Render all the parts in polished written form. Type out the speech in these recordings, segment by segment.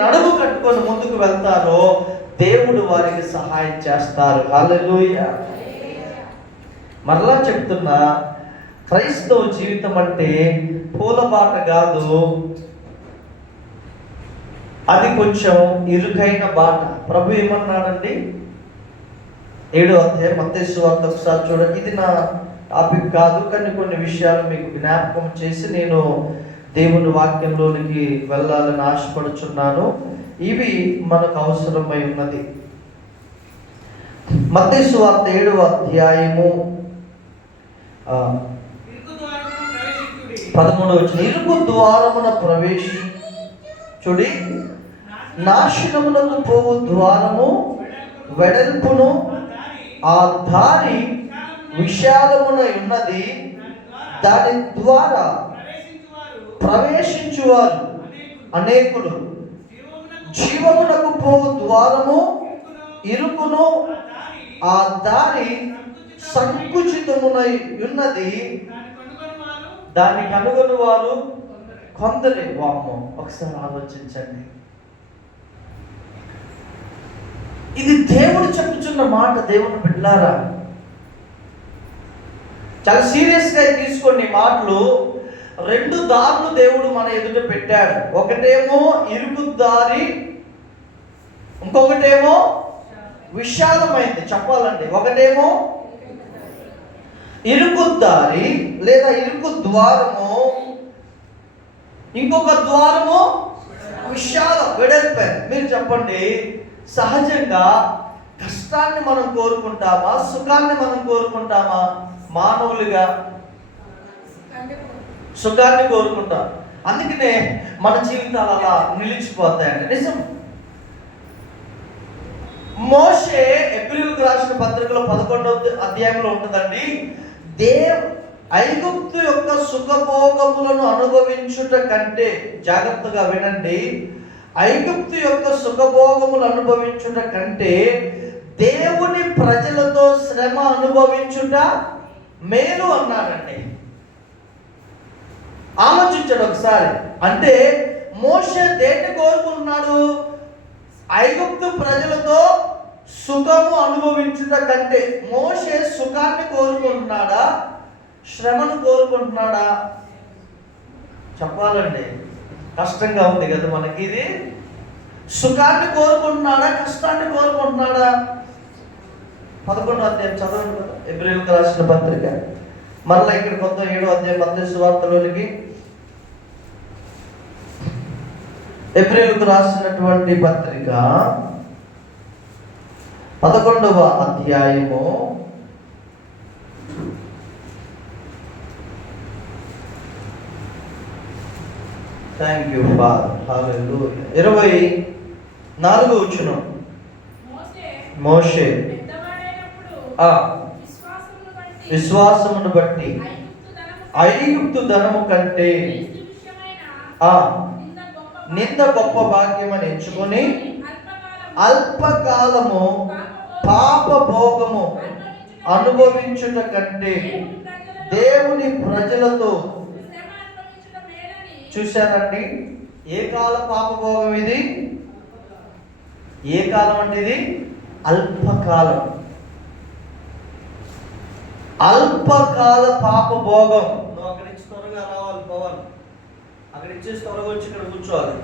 నడుము కట్టుకొని ముందుకు వెళ్తారో దేవుడు వారికి సహాయం చేస్తారు. హల్లెలూయా. మరలా చెప్తున్నా, క్రైస్తవ జీవితం అంటే పూలబాట కాదు, అది కొంచెం ఇరుకైన బాట. ప్రభు ఏమన్నాడండి? 7వ అధ్యాయం మత్తయి సువార్త ఒకసారి చూడండి. ఇది నా టాపిక్ కాదు, కానీ కొన్ని విషయాలు మీకు జ్ఞాపకం చేసి నేను దేవుని వాక్యంలోనికి వెళ్ళాలని ఆశపడుచున్నాను. ఇవి మనకు అవసరమై ఉన్నది. మత్తయి సువార్త 7వ అధ్యాయము 13వ వచనం. ఇరుకు ద్వారమున ప్రవేశించుడి, నాశనమునకు పోవు ద్వారము వెడల్పును, ఆ దారి విశాలమున ఉన్నది, దాని ద్వారా ప్రవేశించువారు అనేకులు. జీవమునకు పోవు ద్వారము ఇరుకును, ఆ దారి సంకుచితమునై ఉన్నది, దాన్ని కనుగొని వారు కొందరే. వామ్మో, ఒకసారి ఆలోచించండి. ఇది దేవుడు చెప్పుచున్న మాట. దేవుని బిడ్డలారా, చాలా సీరియస్గా తీసుకోండి మాటలు. 2 దారులు దేవుడు మన ఎదుట పెట్టాడు. ఒకటేమో ఇరుకు దారి, ఇంకొకటేమో విశాలమైంది. చెప్పాలండి, ఒకటేమో ఇరుకు దారి లేదా ఇరుకు ద్వారము, ఇంకొక ద్వారము విశాలం, వెడల్పే. మీరు చెప్పండి, సహజంగా కష్టాన్ని మనం కోరుకుంటామా, సుఖాన్ని మనం కోరుకుంటామా? మానవులుగా సుఖాన్ని కోరుకుంటాం. అందుకనే మన జీవితాలు అలా నిలిచిపోతాయండి. నిజం. మోషే ఎబ్రీయులకు రాసిన పత్రికలో 11వ అధ్యాయంలో ఉంటుందండి. ఐగుప్తు యొక్క సుఖభోగములను అనుభవించుట కంటే, జాగ్రత్తగా వినండి, ఐగుప్తు యొక్క సుఖభోగములు అనుభవించుట కంటే దేవుని ప్రజలతో శ్రమ అనుభవించుట మేలు అన్నాడండి. ఆలోచించాడు ఒకసారి. అంటే మోషే దేన్ని కోరుకుంటున్నాడు? ఐగుప్తు ప్రజలతో సుఖము అనుభవించుట కంటే. మోషే సుఖాన్ని కోరుకుంటున్నాడా, శ్రమను కోరుకుంటున్నాడా? చెప్పాలండి, కష్టంగా ఉంది కదా మనకి ఇది. సుఖాన్ని కోరుకుంటున్నాడా, కష్టాన్ని కోరుకుంటున్నాడా? 11వ అధ్యాయం చదవండి కదా, ఎబ్రీయులకు రాసిన పత్రిక. మరలా ఇక్కడ కొత్త 7వ అధ్యాయం మత్తయి సువార్తలోనికి, ఎబ్రీయులకు రాసినటువంటి పత్రిక 11వ అధ్యాయము 24వ వచనం. మోషే విశ్వాసమును బట్టి ఐగుప్తు ధనము కంటే నింద గొప్ప భాగ్యమని ఎంచుకొని అల్పకాలము పాప భోగము అనుభవించుట కంటే దేవుని ప్రజలతో. చూశారండి, ఏ కాల పాప భోగం ఇది? ఏ కాలం అంటే ఇది? అల్పకాలం. అల్పకాల పాప భోగం. నువ్వు అక్కడి నుంచి త్వరగా రావాలి, పోవాలి, అక్కడి నుంచి త్వరగా వచ్చి ఇక్కడ కూర్చోవాలి.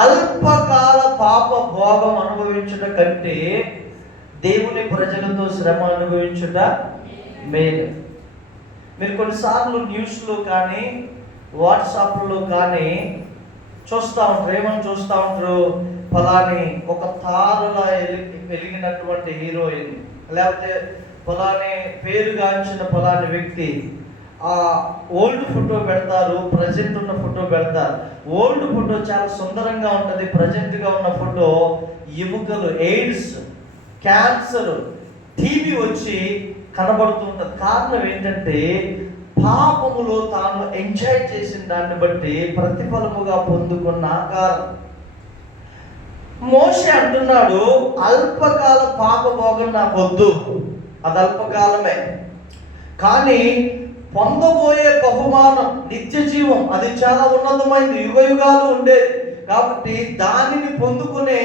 అల్పకాల పాప భోగం అనుభవించుట కంటే దేవుని ప్రజలతో శ్రమ అనుభవించుట మేలు. మీరు కొన్నిసార్లు న్యూస్లో కానీ వాట్సాప్లో కానీ చూస్తూ ఉంటారు. ఏమని చూస్తూ ఉంటారు? ఫలాని ఒక తారలా వెలిగినటువంటి హీరోయిన్, లేకపోతే ఫలాని పేరుగాంచిన ఫలాని వ్యక్తి. ఆ ఓల్డ్ ఫోటో పెడతారు, ప్రజెంట్ ఉన్న ఫోటో పెడతారు. ఓల్డ్ ఫోటో చాలా సుందరంగా ఉంటుంది, ప్రజెంట్గా ఉన్న ఫోటో ఎముకలు, ఎయిడ్స్, క్యాన్సర్, టీబీ వచ్చి కనబడుతుంటుంది. కారణం ఏంటంటే పాపములో తాను ఎంజాయ్ చేసిన దాన్ని బట్టి ప్రతిఫలముగా పొందుకున్న ఆకారం. మోషే అంటున్నాడు, అల్పకాల పాప భోగం నాకు వద్దు, అది అల్పకాలమే, కానీ పొందబోయే బహుమానం నిత్య జీవం అది చాలా ఉన్నతమైనది, యుగ యుగాలు ఉండేది. కాబట్టి దానిని పొందుకునే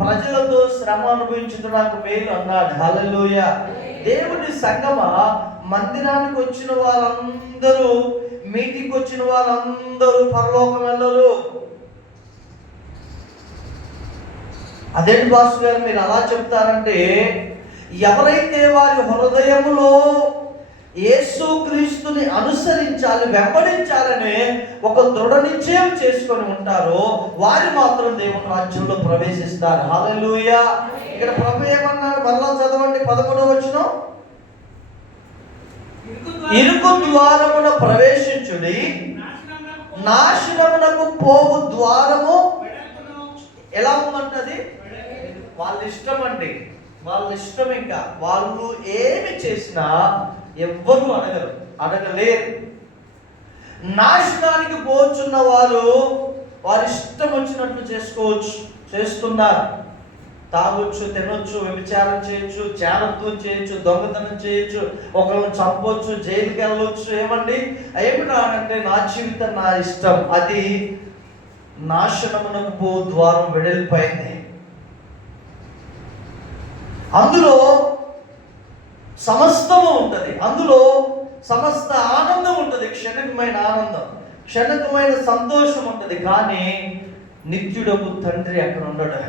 ప్రజలతో శ్రమ అనుభవించడానికి మేలు అన్నాడు. హల్లెలూయా. దేవుని సంగమా, మందిరానికి వచ్చిన వాళ్ళందరూ, మీటింగ్కి వచ్చిన వాళ్ళందరూ పరలోకం వెళ్ళరు. అదేంటి పాస్టర్ గారు మీరు అలా చెప్తారంటే, ఎవరైతే వారి హృదయములో యేసుక్రీస్తుని అనుసరించాలి, వెంబడించాలని ఒక దృఢ నిశ్చయం చేసుకొని ఉంటారో వారు మాత్రం దేవుని రాజ్యంలో ప్రవేశిస్తారు. హల్లెలూయా. ఇక్కడ ప్రభు ఏమన్నారు? మరలా చదవండి 11వ వచనం. ఇరుకు ద్వారమున ప్రవేశించుడి, నాశనమునకు పోవు ద్వారము ఎలా ఉందంటది? వాళ్ళ ఇష్టం అండి, వాళ్ళ ఇష్టం. ఇంకా వాళ్ళు ఏమి చేసినా ఎవ్వరూ అడగలేరు. నాశనానికి పోచున్న వారు వారి ఇష్టం వచ్చినట్లు చేస్తున్నారు. తాగొచ్చు, తినొచ్చు, వ్యభిచారం చేయొచ్చు, చేరత్వం చేయొచ్చు, దొంగతనం చేయొచ్చు, ఒకరిని చంపొచ్చు, జైలుకి వెళ్ళొచ్చు. ఏమిటంటే నా జీవితం నా ఇష్టం. అది నాశనమునకు పో ద్వారం వెడల్పోయింది. అందులో సమస్తము ఉంటుంది, అందులో సమస్త ఆనందం ఉంటుంది, క్షణికమైన ఆనందం, క్షణికమైన సంతోషం ఉంటుంది. కానీ నిత్యుడకు తండ్రి అక్కడ ఉండడు.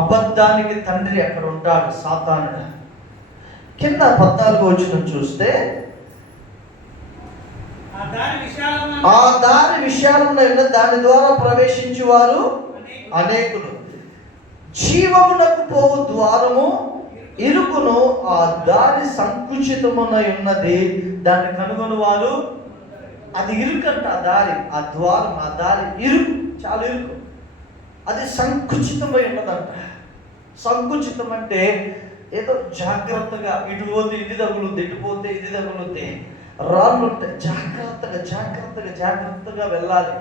అబద్ధానికి తండ్రి అక్కడ ఉంటాడు, సాతానుడు. కింద 14వ వచనం చూస్తే, ఆ దారి విశాలమైన దాని ద్వారా ప్రవేశించి వారు అనేకులు. జీవమునకు పోవు ద్వారము ఇరుకును, ఆ దారి సంకుచితమునై ఉన్నది, దాన్ని కనుగొని వారు. అది ఇరుకంట ఆ దారి, ఆ ద్వారం, ఆ దారి ఇరుకు, చాలా ఇరుకు. అది సంకుచితమై ఉన్నదంట. సంకుచితం అంటే ఏదో జాగ్రత్తగా, ఇటు పోతే ఇది తగులుద్ది, ఇటు పోతే ఇది తగులుద్ది, రాళ్ళు ఉంటాయి, జాగ్రత్తగా జాగ్రత్తగా జాగ్రత్తగా వెళ్ళాలి.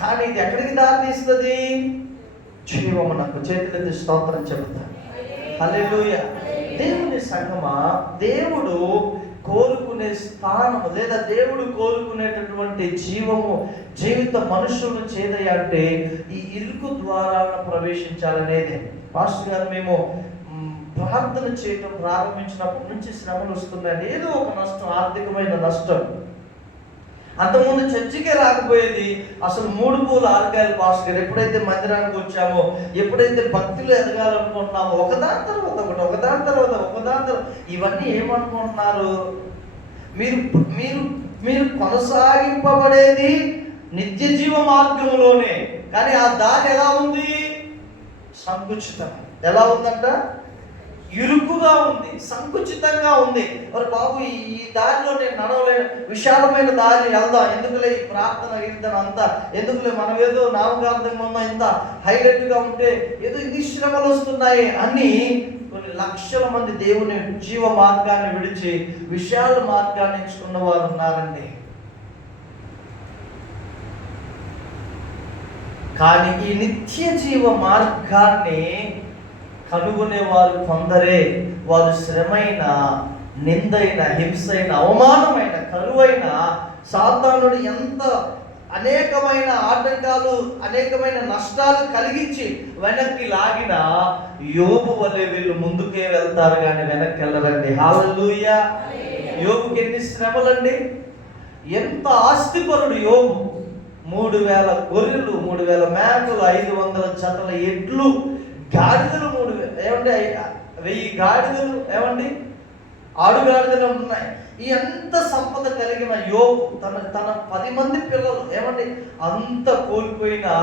కానీ ఇది ఎక్కడికి దారి తీస్తుంది? జీవమునకు. చేతులెత్తి స్తోత్రం చెబుతాను. హల్లెలూయా. దేవుని సంగమా, దేవుడు కోరుకునే స్థానము లేదా దేవుడు కోరుకునేటటువంటి జీవిత మనుషులను చేదయంటే ఈ ఇరుకు ద్వారాలను ప్రవేశించాలనేది. పాస్టర్ గారు మేము ప్రార్థన చేయడం ప్రారంభించినప్పటి నుంచి శ్రమలు వస్తున్నాయి. ఏదో ఒక నష్టం, ఆర్థికమైన నష్టం. అంతకుముందు చర్చికే రాకపోయేది. అసలు 3 పూలు 6 కాయలు పాస్టర్ గారు. ఎప్పుడైతే మందిరానికి వచ్చామో, ఎప్పుడైతే భక్తిలో ఎదగాలనుకుంటున్నామో, ఒకదాని తర్వాత ఒకటి, ఒకదాని తర్వాత ఒకదాని తర్వాత, ఇవన్నీ ఏమనుకుంటున్నారు? మీరు కొనసాగింపబడేది నిత్య జీవ మార్గంలోనే. కానీ ఆ దారి ఎలా ఉంది? సంకుచితం. ఎలా ఉందంట? ఇరుకుగా ఉంది, సంకుచితంగా ఉంది. మరి బాబు, ఈ దారిలో నేను నడవలేను, విశాలమైన దారి వెళ్దాం, ఎందుకులే ఈ ప్రార్థన కీర్తన అంతా, ఎందుకులే మనం ఏదో నామకార్థంగా ఉన్నా, ఇంత హైలైట్గా ఉంటే ఏదో ఇన్ని శ్రమలు వస్తున్నాయి అని కొన్ని లక్షల మంది దేవుని జీవ మార్గాన్ని విడిచి విశాల మార్గాన్ని ఎంచుకున్న వారు ఉన్నారండి. కానీ ఈ నిత్య జీవ మార్గాన్ని కనుగొనేవారు కొందరే. వారు శ్రమైన, నిందైన, హింసైన, అవమానమైన, కరువైన, సాతానుడు ఎంత అనేకమైన ఆటంకాలు, అనేకమైన నష్టాలు కలిగించి వెనక్కి లాగిన యోబు వలె వీళ్ళు ముందుకే వెళ్తారు కానీ వెనక్కి వెళ్ళరండి. హల్లెలూయా. యోబుకి ఎన్ని శ్రమలండి! ఎంత ఆస్తిపరుడు యోబు! 3000 గొర్రెలు, 3000 మేకలు, 500 జతల ఎడ్లు, గాడిదలు, 1000 గాడిదలు, ఆడుగాడిదలు ఉన్నాయి. ఈ అంత సంపద కలిగిన యోబు తన 10 మంది పిల్లలు అంత కోల్పోయినా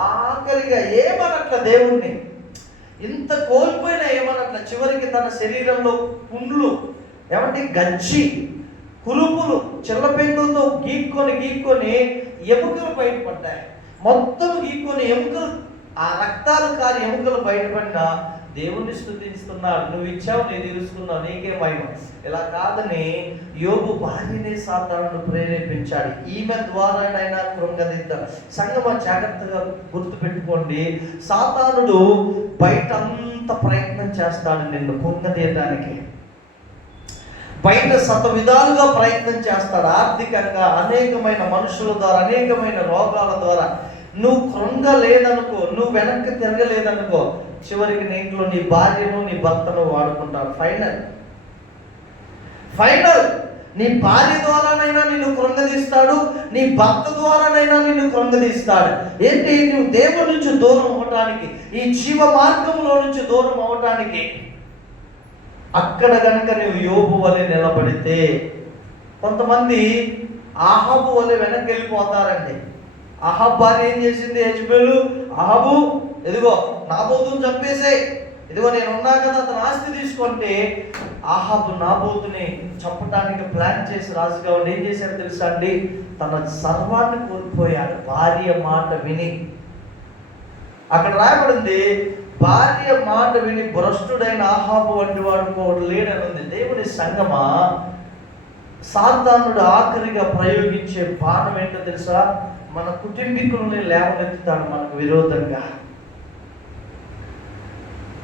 ఆఖరిగా ఏమనట్ల దేవుణ్ణి. ఇంత కోల్పోయినా ఏమనట్ల. చివరికి తన శరీరంలో పుండ్లు, గజ్జి, కురుపులు, చిల్లపెంకులతో గీక్కొని ఎముకలు బయటపడ్డాయి. మొత్తం గీక్కొని ఎముకలు, ఆ రక్తాలు కారి ఎముకలు బయటపడినా దేవుణ్ణి స్తుతిస్తున్నాడు. నువ్వు ఇచ్చావు, నేను తీసుకున్నావు, నీకే మహిమ. ఇలా కాదని యోబు భార్యనే సాతానుడు ప్రేరేపించాడు. ఈమె ద్వారానైనా కృంగదిద్దాడు. సంగమ జాగ్రత్తగా గుర్తుపెట్టుకోండి, సాతానుడు బయట అంత ప్రయత్నం చేస్తాడు నిన్ను కృంగదీయడానికి. బయట విధాలుగా ప్రయత్నం చేస్తాడు. ఆర్థికంగా, అనేకమైన మనుషుల ద్వారా, అనేకమైన రోగాల ద్వారా, నువ్వు కృంగలేదనుకో, నువ్వు వెనక్కి తిరగలేదనుకో, చివరికి నీ ఇంట్లో నీ భార్యను నీ భర్తను వాడుకుంటారు. ఫైనల్ నీ భార్య ద్వారానైనా నిన్ను కృంగదీస్తాడు, నీ భర్త ద్వారానైనా నిన్ను కృంగదీస్తాడు. ఏంటి? నువ్వు దేవుడి నుంచి దూరం అవ్వటానికి, ఈ జీవ మార్గంలో నుంచి దూరం అవ్వటానికి. అక్కడ కనుక నువ్వు యోబు వలె నిలబడితే, కొంతమంది ఆహాబు వలె వెనక్కి వెళ్ళిపోతారండి. అహాబ్ భార్య ఏం చేసింది? యెజెబెలు, అహాబు ఇదిగో నాబోతుని చంపేసే, ఇదిగో నేను ఉన్నా కదా అతను ఆస్తి తీసుకుంటే, అహాబు నాబోతుని చంపడానికి ప్లాన్ చేసి రాజుగా ఉండి ఏం చేశాడు తెలుసా అండి? తన సర్వాన్ని కోల్పోయాడు భార్య మాట విని. అక్కడ రాయబడింది, భార్య మాట విని భ్రష్టుడైన అహాబు వంటి వాడు ఇంకోడు లేడని ఉంది. దేవుని సంగమా, సాతానుడు ఆఖరిగా ప్రయోగించే బాణం ఏంటో తెలుసా? మన కుటుంబీకులని లేవనెత్తుతాడు మనకు విరోధంగా.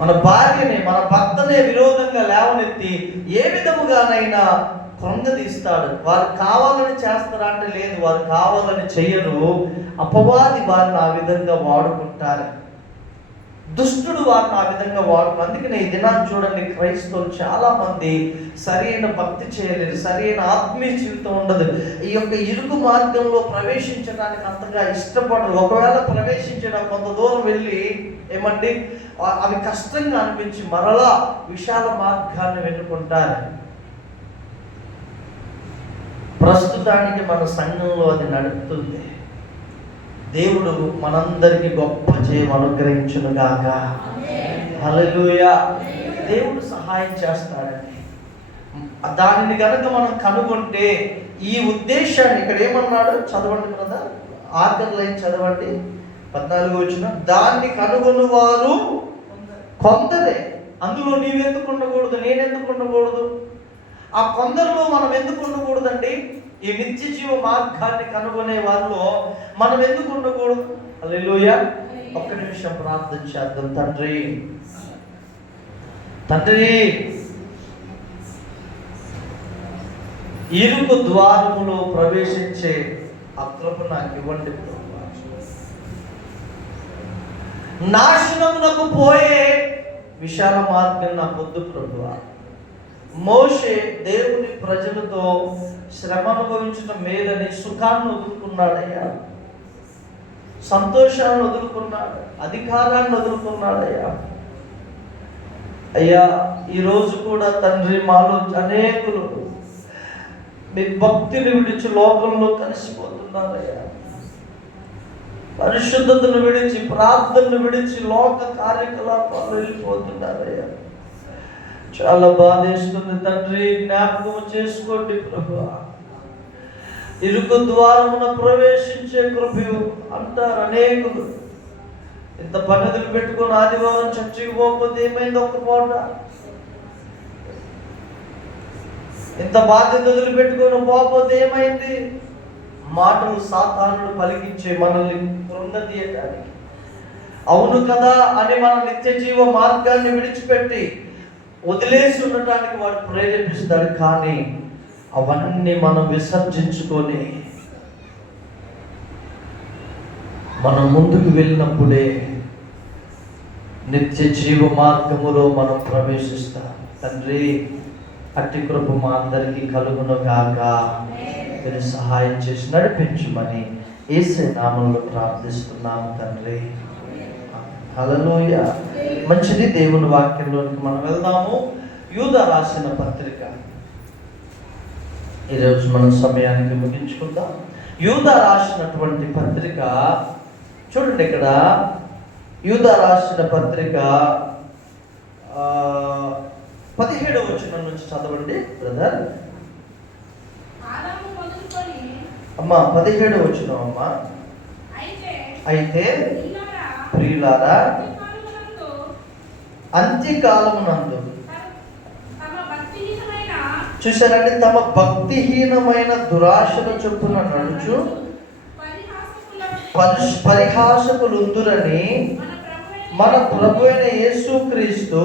మన భార్యని, మన భర్తనే విరోధంగా లేవనెత్తి ఏ విధముగానైనా కృంగదీస్తాడు. వారు కావాలని చేస్తారా అంటే లేదు, వారు కావాలని చెయ్యరు. అపవాది వారిని ఆ విధంగా వాడుకుంటారు. దుష్టుడు వారిని ఆ విధంగా వాడుకు. అందుకనే ఈ దినాన్ని చూడండి, క్రైస్తవులు చాలా మంది సరైన భక్తి చేయలేరు, సరైన ఆత్మీయ జీవితం ఉండదు. ఈ యొక్క ఇరుకు మార్గంలో ప్రవేశించడానికి అంతగా ఇష్టపడరు. ఒకవేళ ప్రవేశించడం కొంత దూరం వెళ్ళి ఏమండి అవి కష్టంగా అనిపించి మరలా విశాల మార్గాన్ని వెన్నుకుంటారు. ప్రస్తుతానికి మన సంఘంలో అది నడుపుతుంది. దేవుడు మనందరికీ గొప్ప జయం అనుగ్రహించును గాక. హల్లెలూయా. దేవుడు సహాయం చేస్తాడండి. దానిని కనుక మనం కనుగొంటే, ఈ ఉద్దేశాన్ని ఇక్కడ ఏమన్నాడు చదవండి బ్రదర్, ఆఖరి లైన్ చదవండి, 14 వచ్చిన, దాన్ని కనుగొని వారు కొందరే. అందులో నీవెందుకు ఉండకూడదు, నేనెందుకు ఉండకూడదు? ఆ కొందరిలో మనం ఎందుకు ఉండకూడదండి? ఈ నిత్య జీవ మార్గాన్ని కనుగొనే వారిలో మనం ఎందుకు ఉండకూడదు? హల్లెలూయా. ఒక్క నిమిషం ప్రార్థన చేద్దాం. తండ్రి, ఇరుకు ద్వారములో ప్రవేశించే ఆ కృప నాకు ఇవ్వండి. నాశనమునకు పోయే విశాల మార్గం నాకు వద్దు ప్రభువా. మోషే దేవుని ప్రజలతో శ్రమ అనుభవించడం మేలని సుఖాన్ని వదులుకున్నాడయ్యా, సంతోషాన్ని వదులుకున్నాడు, అధికారాన్ని వదులుకున్నాడయ్యా. అయ్యా, ఈరోజు కూడా తండ్రి మాలో అనేకులు మీ భక్తిని విడిచి లోకంలో కలిసిపోతున్నారయ్యా. పరిశుద్ధతను విడిచి, ప్రార్థనను విడిచి లోక కార్యకలాపాలు వెళ్ళిపోతున్నారయ్యా. చాలా బాధేస్తుంది తండ్రి. జ్ఞాపకం చేసుకోండి ప్రభువా. ఇరుకు ద్వారమున ప్రవేశించే కృపయు అంటారు అనేకులు. ఇంత పన్నదులు పెట్టుకొని ఆదివారం చర్చికి పోకపోతే ఏమైంది? ఒక్క పూట ఇంత బాధ్యతలు పెట్టుకొని పోకపోతే ఏమైంది? మాటలు సాతానుడు పలికించే మనల్ని కృంగదీయడానికి. అవును కదా అని మన నిత్య జీవ మార్గాన్ని విడిచిపెట్టి వదిలేసి ఉండటానికి వాడు ప్రేరేపిస్తాడు. కానీ అవన్నీ మనం విసర్జించుకొని మనం ముందుకు వెళ్ళినప్పుడే నిత్య జీవ మార్గములో మనం ప్రవేశిస్తాం. తండ్రి, అట్టి కృప మా అందరికీ కలుగును గాక. మీరు సహాయం చేసి నడిపించమని యేసు నామములో ప్రార్థిస్తున్నాము తండ్రి. హల్లెలూయా. మంచిది. దేవుని వాక్యంలోనికి మనం వెళ్దాము. యూదా రాసిన పత్రిక, ఈరోజు మనం సమయానికి ముగించుకుందాం. యూదా రాసినటువంటి పత్రిక చూడండి. ఇక్కడ యూదా రాసిన పత్రిక 17వ వచనం నుంచి చదవండి బ్రదర్. అమ్మా 17వ వచనం అమ్మా. అయితే ప్రియులారా, అంత్యకాలమునందు చూశారండి, తమ భక్తిహీనమైన దురాశల చొప్పున నడుచు పరిహాసకులుందురని మన ప్రభు అయిన యేసుక్రీస్తు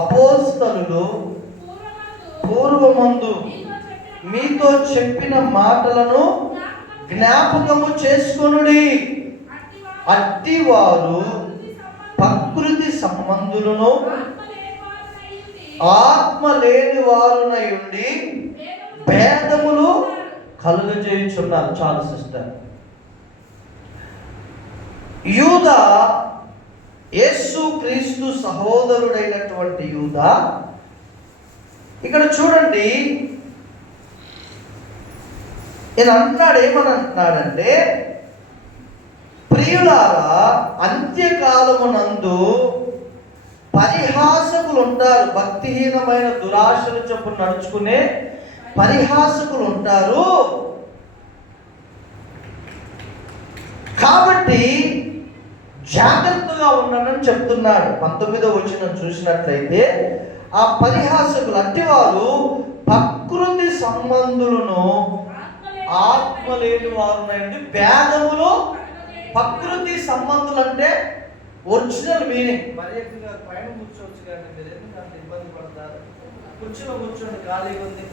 అపోస్తలులు పూర్వమందు మీతో చెప్పిన మాటలను జ్ఞాపకము చేసుకొనుడి. అట్టివారు ప్రకృతి సంబంధులను ఆత్మ లేని వారునై ఉండి భేదములు కలుగజేయుచున్నారు. చాలు సిస్టర్. యూదా యేసు క్రీస్తు సహోదరుడైనటువంటి యూదా ఇక్కడ చూడండి, ఈయన అంటున్నాడు, ఏమని అంటున్నాడంటే, ప్రియులారా, అంత్యకాలమునందు పరిహాసకులు ఉంటారు. భక్తిహీనమైన దురాశలు చొప్పున నడుచుకునే పరిహాసకులు ఉంటారు. కాబట్టి జాగ్రత్తగా ఉండనని చెప్తున్నాడు. 19వ వచనం చూసినట్లయితే, ఆ పరిహాసకులు అంటే వారు ప్రకృతి సంబంధులను ఆత్మ లేని వారు. భేదములు, ప్రకృతి సంబంధులు అంటే ఒరిజినల్ మీనింగ్. మరి పైన కూర్చోవచ్చు కానీ మీరు ఎందుకంటే ఇబ్బంది పడతారు. కుర్చీలో కూర్చోండి, ఖాళీగా ఉంది.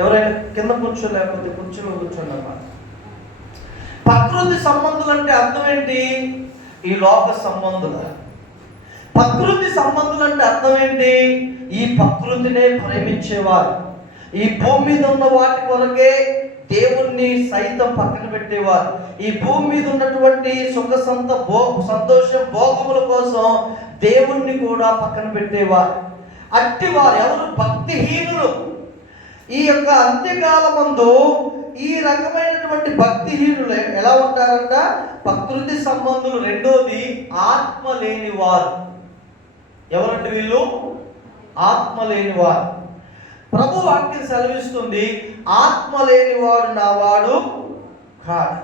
ఎవరైనా కింద కూర్చోలేకపోతే కుర్చీలో కూర్చోండి అన్నమాట. ప్రకృతి సంబంధులు అంటే అర్థం ఏంటి? ఈ లోక సంబంధులు. ప్రకృతి సంబంధులు అంటే అర్థం ఏంటి? ఈ ప్రకృతినే ప్రేమించేవారు, ఈ భూమి మీద ఉన్న వాటి కొరకే దేవుణ్ణి సైతం పక్కన పెట్టేవారు, ఈ భూమి మీద ఉన్నటువంటి సుఖ సంతోషం భోగముల కోసం దేవుణ్ణి కూడా పక్కన పెట్టేవారు. అట్టి వారు ఎవరు? భక్తిహీనులు. ఈ యొక్క అంత్యకాలమందు ఈ రకమైనటువంటి భక్తిహీనులు ఎలా ఉంటారంట? ప్రకృతి సంబంధులు. రెండోది ఆత్మ లేని వారు. ఎవరంటే వీళ్ళు? ఆత్మ లేని వారు. ప్రభు వాక్యం సెలవిస్తుంది, ఆత్మ లేనివాడు నా వాడు కాదు.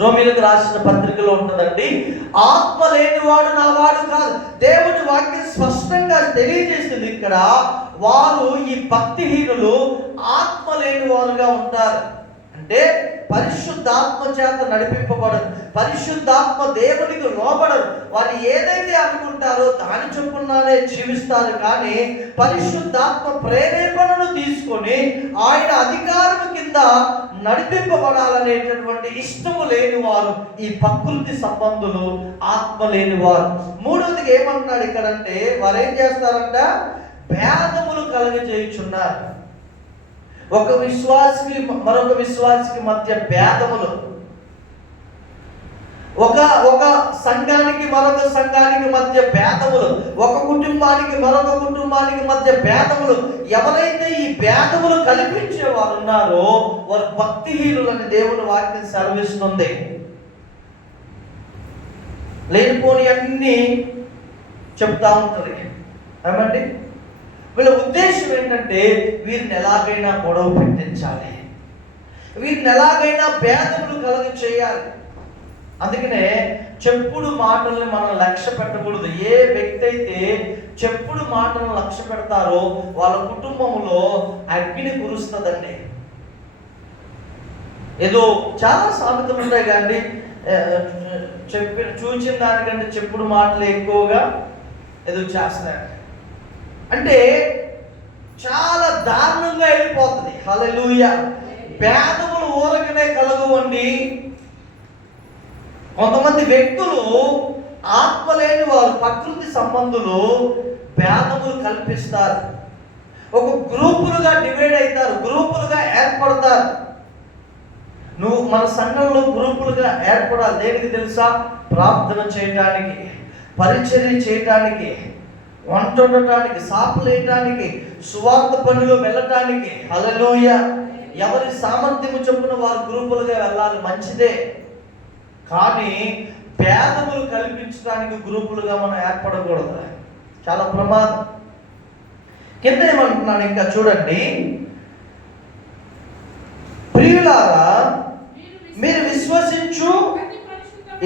రోమీలకు రాసిన పత్రికలో ఉంటుందండి, ఆత్మ లేనివాడు నా వాడు కాదు. దేవుని వాక్యం స్పష్టంగా తెలియజేస్తుంది. ఇక్కడ వారు, ఈ భక్తిహీనులు ఆత్మ లేని వారుగా ఉంటారు. అంటే పరిశుద్ధాత్మ చేత నడిపింపబడరు, పరిశుద్ధాత్మ దేవునికి లోబడరు. వారు ఏదైతే అనుకుంటారో దాని చొప్పుననే జీవిస్తారు. కానీ పరిశుద్ధాత్మ ప్రేరేపణను తీసుకొని ఆయన అధికారం కింద నడిపింపబడాలనేటటువంటి ఇష్టము లేని వారు ఈ ప్రకృతి సంబంధులు, ఆత్మ లేని వారు. మూడవదిగా ఏమంటున్నాడు ఇక్కడంటే, వారు ఏం చేస్తారంట? భేదములు కలుగజేయుచున్నారు. ఒక విశ్వాసికి మరొక విశ్వాసికి మధ్య భేదములు, ఒక సంఘానికి మరొక సంఘానికి మధ్య భేదములు, ఒక కుటుంబానికి మరొక కుటుంబానికి మధ్య భేదములు. ఎవరైతే ఈ భేదములు కల్పించే వారు ఉన్నారో వారు భక్తిహీనులని దేవుని వాక్యం సెలవిస్తుంది. లేనిపోని అన్ని చెప్తా ఉంటుంది. ఏమండి? వీళ్ళ ఉద్దేశం ఏంటంటే వీరిని ఎలాగైనా గొడవ పెట్టించాలి, వీరిని ఎలాగైనా భేదములు కలుగ చేయాలి. అందుకనే చెప్పుడు మాటల్ని మనం లక్ష్య పెట్టకూడదు. ఏ వ్యక్తి అయితే చెప్పుడు మాటలను లక్ష్య పెడతారో వాళ్ళ కుటుంబంలో అగ్ని కురుస్తుందండి. ఏదో చాలా సామెతలు ఉంటాయి కానీ చూచిన దానికంటే చెప్పుడు మాటలు ఎక్కువగా ఏదో చేస్తున్నారు అంటే చాలా దారుణంగా వెళ్ళిపోతుంది. హల్లెలూయా. భేదములు ఊరకనే కలగవండి. కొంతమంది వ్యక్తులు ఆత్మ లేని వారు, ప్రకృతి సంబంధులు భేదములు కల్పిస్తారు. ఒక గ్రూపులుగా డివైడ్ అవుతారు, గ్రూపులుగా ఏర్పడతారు. నువ్వు మన సంఘంలో గ్రూపులుగా ఏర్పడాలి. దేనికి తెలుసా? ప్రార్థన చేయటానికి, పరిచర్య చేయటానికి, వంట ఉండటానికి, సాపులేయటానికి, సువార్త పనిలో వెళ్ళటానికి. హల్లెలూయా. ఎవరి సామర్థ్యము చొప్పున వారు గ్రూపులుగా వెళ్ళాలి, మంచిదే. కానీ భేదములు కల్పించడానికి గ్రూపులుగా మనం ఏర్పడకూడదు, చాలా ప్రమాదం. కింద ఏమంటున్నాను ఇంకా చూడండి, ప్రియులారా మీరు విశ్వసించు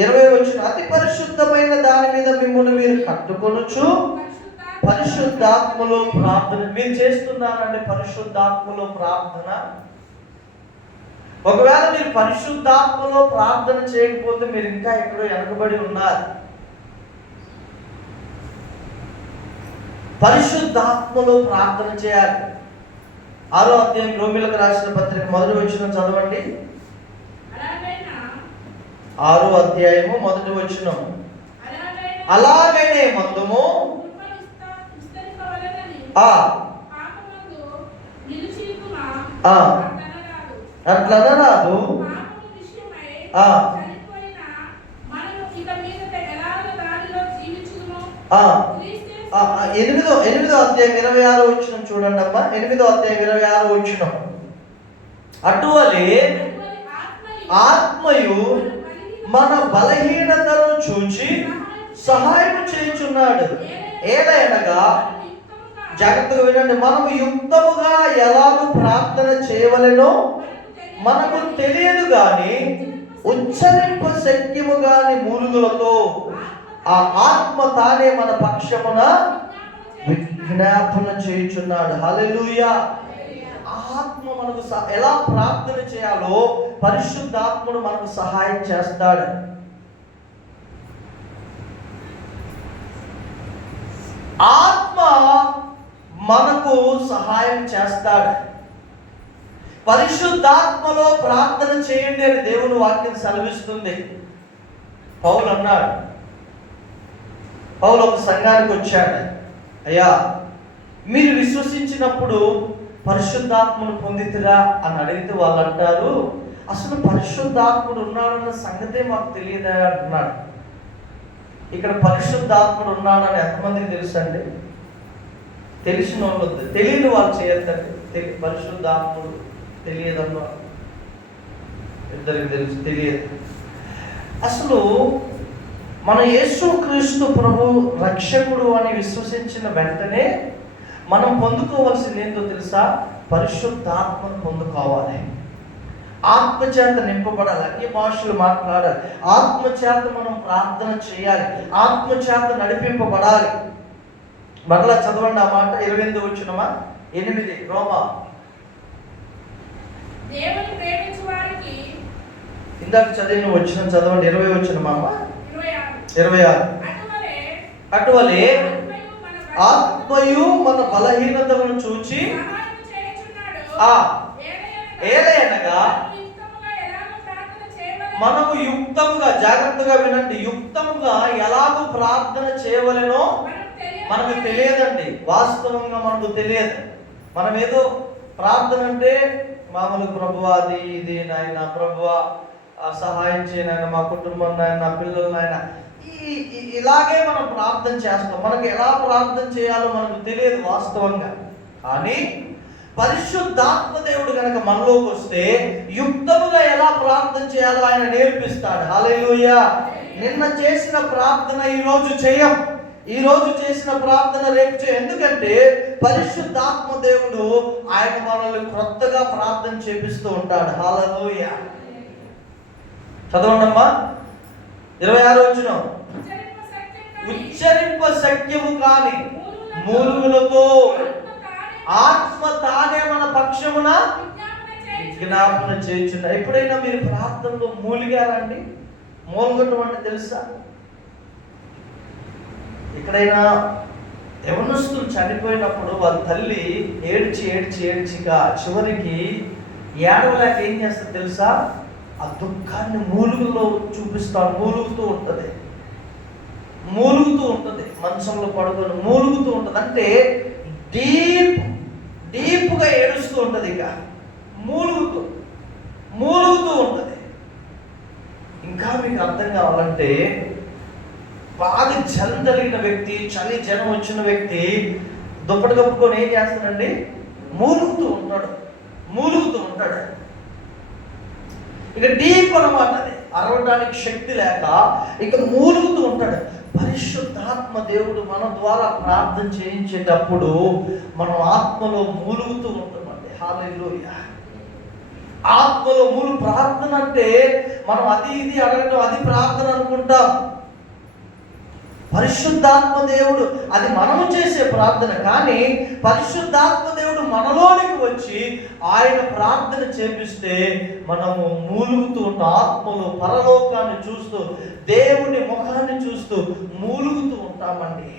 20 వచ్చిన అతి పరిశుద్ధమైన దాని మీద మిమ్మల్ని మీరు కట్టుకొనుచు పరిశుద్ధాత్మలో ప్రార్థన. మీరు చేస్తున్నారంటే పరిశుద్ధాత్మలో ప్రార్థన. ఒకవేళ మీరు పరిశుద్ధాత్మలో ప్రార్థన చేయకపోతే మీరు ఇంకా ఎక్కడో వెనకబడి ఉన్నారు. పరిశుద్ధాత్మలో ప్రార్థన చేయాలి. 6వ అధ్యాయం రోమీయులకు రాసిన పత్రిక 1వ వచనం చదవండి. 6వ అధ్యాయము 1వ వచనం. అలాగైనే మందుము అట్లనరాదు. 8వ అధ్యాయం 26వ వచనం చూడండి అమ్మా. 8వ అధ్యాయం 26వ వచనం. అటువలే ఆత్మయు మన బలహీనతను చూచి సహాయం చేయుచున్నాడు. ఏలయనగా, జాగ్రత్తగా వినండి, మనము యుక్తముగా ఎలాగూ ప్రార్థన చేయవలెనో మనకు తెలియదు గాని ఉచ్చరింప శక్యము గాని మూలుగులతో ఆ ఆత్మ తానే మన పక్షమున విజ్ఞాపన చేయుచున్నాడు. హల్లెలూయా. ఆత్మ మనకు ఎలా ప్రార్థన చేయాలో పరిశుద్ధాత్ముడు మనకు సహాయం చేస్తాడు. ఆత్మ మనకు సహాయం చేస్తాడు. పరిశుద్ధాత్మలో ప్రార్థన చేయండి అని దేవుని వాక్యం సెలవిస్తుంది. పౌలు అన్నాడు, పౌలు ఒక సంఘానికి వచ్చాడు. అయ్యా, మీరు విశ్వసించినప్పుడు పరిశుద్ధాత్మను పొందితిరా అని అడిగితే వాళ్ళు అంటారు, అసలు పరిశుద్ధాత్ముడు ఉన్నాడన్న సంగతే మాకు తెలియదా అంటున్నాడు. ఇక్కడ పరిశుద్ధాత్ముడు ఉన్నాడని ఎంతమందికి తెలుసు అండి? తెలిసిన వాళ్ళు, తెలియని వాళ్ళు చేయొద్దండి. పరిశుద్ధాత్ముడు తెలియదన్న ఇద్దరికి తెలుసు, తెలియదు. అసలు మన యేసుక్రీస్తు ప్రభు రక్షకుడు అని విశ్వసించిన వెంటనే మనం పొందుకోవాల్సింది ఏంటో తెలుసా? పరిశుద్ధాత్మను పొందుకోవాలి. ఆత్మచేత నింపబడాలి, అన్ని భాషలు మాట్లాడాలి, ఆత్మచేత మనం ప్రార్థన చేయాలి, ఆత్మచేత నడిపింపబడాలి. మరలా చదవండి ఆ మాట. 28వ వచనమా 8 రోమా. ఇందాక చదివిన వచ్చిన చదవండి 20వ వచనమా 26. అటువలే ఆత్మయు మన బలహీనతలను చూచి ఏలయనగా మనము యుక్తముగా, జాగ్రత్తగా వినండి, యుక్తముగా ఎలాగూ ప్రార్థన చేయవలెనో మనకు తెలియదండి. వాస్తవంగా మనకు తెలియదు. మనం ఏదో ప్రార్థన అంటే మామూలు, ప్రభువా అది ఇది నాయన, ప్రభువా సహాయం చేయనాయన, మా కుటుంబం నాయన, నా పిల్లలు నాయన, ఇలాగే మనం ప్రార్థన చేస్తాం. మనకు ఎలా ప్రార్థన చేయాలో మనకు తెలియదు వాస్తవంగా. కానీ పరిశుద్ధాత్మ దేవుడు కనుక మనలోకి వస్తే యుక్తముగా ఎలా ప్రార్థన చేయాలో ఆయన నేర్పిస్తాడు. హల్లెలూయా. నిన్న చేసిన ప్రార్థన ఈరోజు చేయం, ఈరోజు చేసిన ప్రార్థన రేపు చేయం. ఎందుకంటే పరిశుద్ధాత్మ దేవుడు ఆయన మనల్ని క్రొత్తగా ప్రార్థన చేపిస్తూ ఉంటాడు. హల్లెలూయా. చదవండమ్మా 26వ వచనం. ఉచ్చరింప శక్యము కాని మూలుగులతో ఆత్మ తానే మన పక్షమున విజ్ఞాపన చేయుచున్నా. ఎప్పుడైనా మీరు ప్రార్థనలో మూలిగారండి? మూలగొట్టం అంటే తెలుసా? ఎక్కడైనా యవనస్తులు చనిపోయినప్పుడు వాళ్ళ తల్లి ఏడ్చిగా చివరికి ఏడవలేక ఏం చేస్తారు తెలుసా? ఆ దుఃఖాన్ని మూలుగులో చూపిస్తాడు. మూలుగుతూ ఉంటుంది, మంచంలో పడుకొని మూలుగుతూ ఉంటుంది. అంటే డీప్గా ఏడుస్తూ ఉంటుంది. ఇక మూలుగుతూ ఉంటుంది. ఇంకా మీకు అర్థం కావాలంటే, బాగా జలం తగిలిన వ్యక్తి, చలి జనం వచ్చిన వ్యక్తి దుప్పటి కప్పుకొని ఏం చేస్తాడండి? మూలుగుతూ ఉంటాడు. ఇక డీప్ అన్నమాట. అది అరవడానికి శక్తి లేక ఇక మూలుగుతూ ఉంటాడు. పరిశుద్ధాత్మ దేవుడు మన ద్వారా ప్రార్థన చేయించేటప్పుడు మనం ఆత్మలో మూలుగుతూ ఉంటామండి. హల్లెలూయా. ఆత్మలో ప్రార్థన అంటే మనం అది ఇది అడగటం, అది ప్రార్థన అనుకుంటాం. పరిశుద్ధాత్మ దేవుడు అది మనము చేసే ప్రార్థన. కానీ పరిశుద్ధాత్మ దేవుడు మనలోనికి వచ్చి ఆయన ప్రార్థన చేపిస్తే మనము మూలుగుతూ ఉన్న ఆత్మలో పరలోకాన్ని చూస్తూ, దేవుని ముఖాన్ని చూస్తూ మూలుగుతూ ఉంటామండి.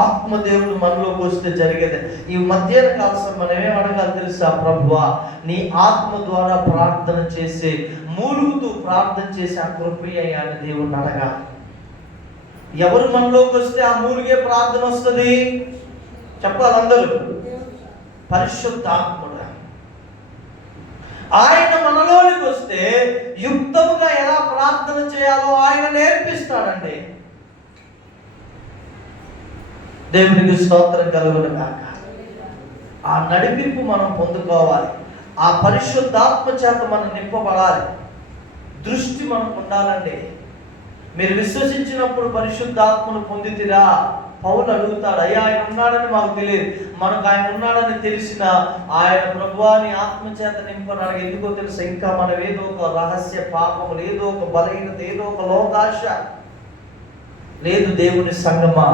ఆత్మదేవుడు మనలోకి వస్తే జరిగేది. ఈ మధ్యాహ్న కాలం మనం ఏం అడగాలి తెలుసా? ప్రభువా, నీ ఆత్మ ద్వారా ప్రార్థన చేసి మూలుగుతూ ప్రార్థన చేసి ఆ కృపయ్యా అని దేవుడిని అడగాలి. ఎవరు మనలోకి వస్తే ఆ మూలిగే ప్రార్థన వస్తుంది? చెప్పాలి అందరూ. పరిశుద్ధాత్ముడు. ఆయన మనలోనికి వస్తే యుక్తముగా ఎలా ప్రార్థన చేయాలో ఆయన నేర్పిస్తాడండి. దేవునికి స్తోత్రం కలుగును గాక. ఆ నడిపింపు మనం పొందుకోవాలి. ఆ పరిశుద్ధాత్మ చేత మనం నింపబడాలి. దృష్టి మనకు ఉండాలండి. మీరు విశ్వసించినప్పుడు పరిశుద్ధాత్మను పొందితిరా? పౌలు అడుగుతాడు, అయ్యా ఆయన ఉన్నాడని మాకు తెలియదు, మనకు ఆయన ఉన్నాడని తెలిసిన ఆయన ప్రభువాని ఆత్మచేత నింపడానికి ఎందుకో తెలుసు, ఇంకా మనం ఏదో ఒక రహస్య పాపములు, ఏదో ఒక బలహీనత, ఏదో ఒక లోకాశ లేదు. దేవుని సంగమా,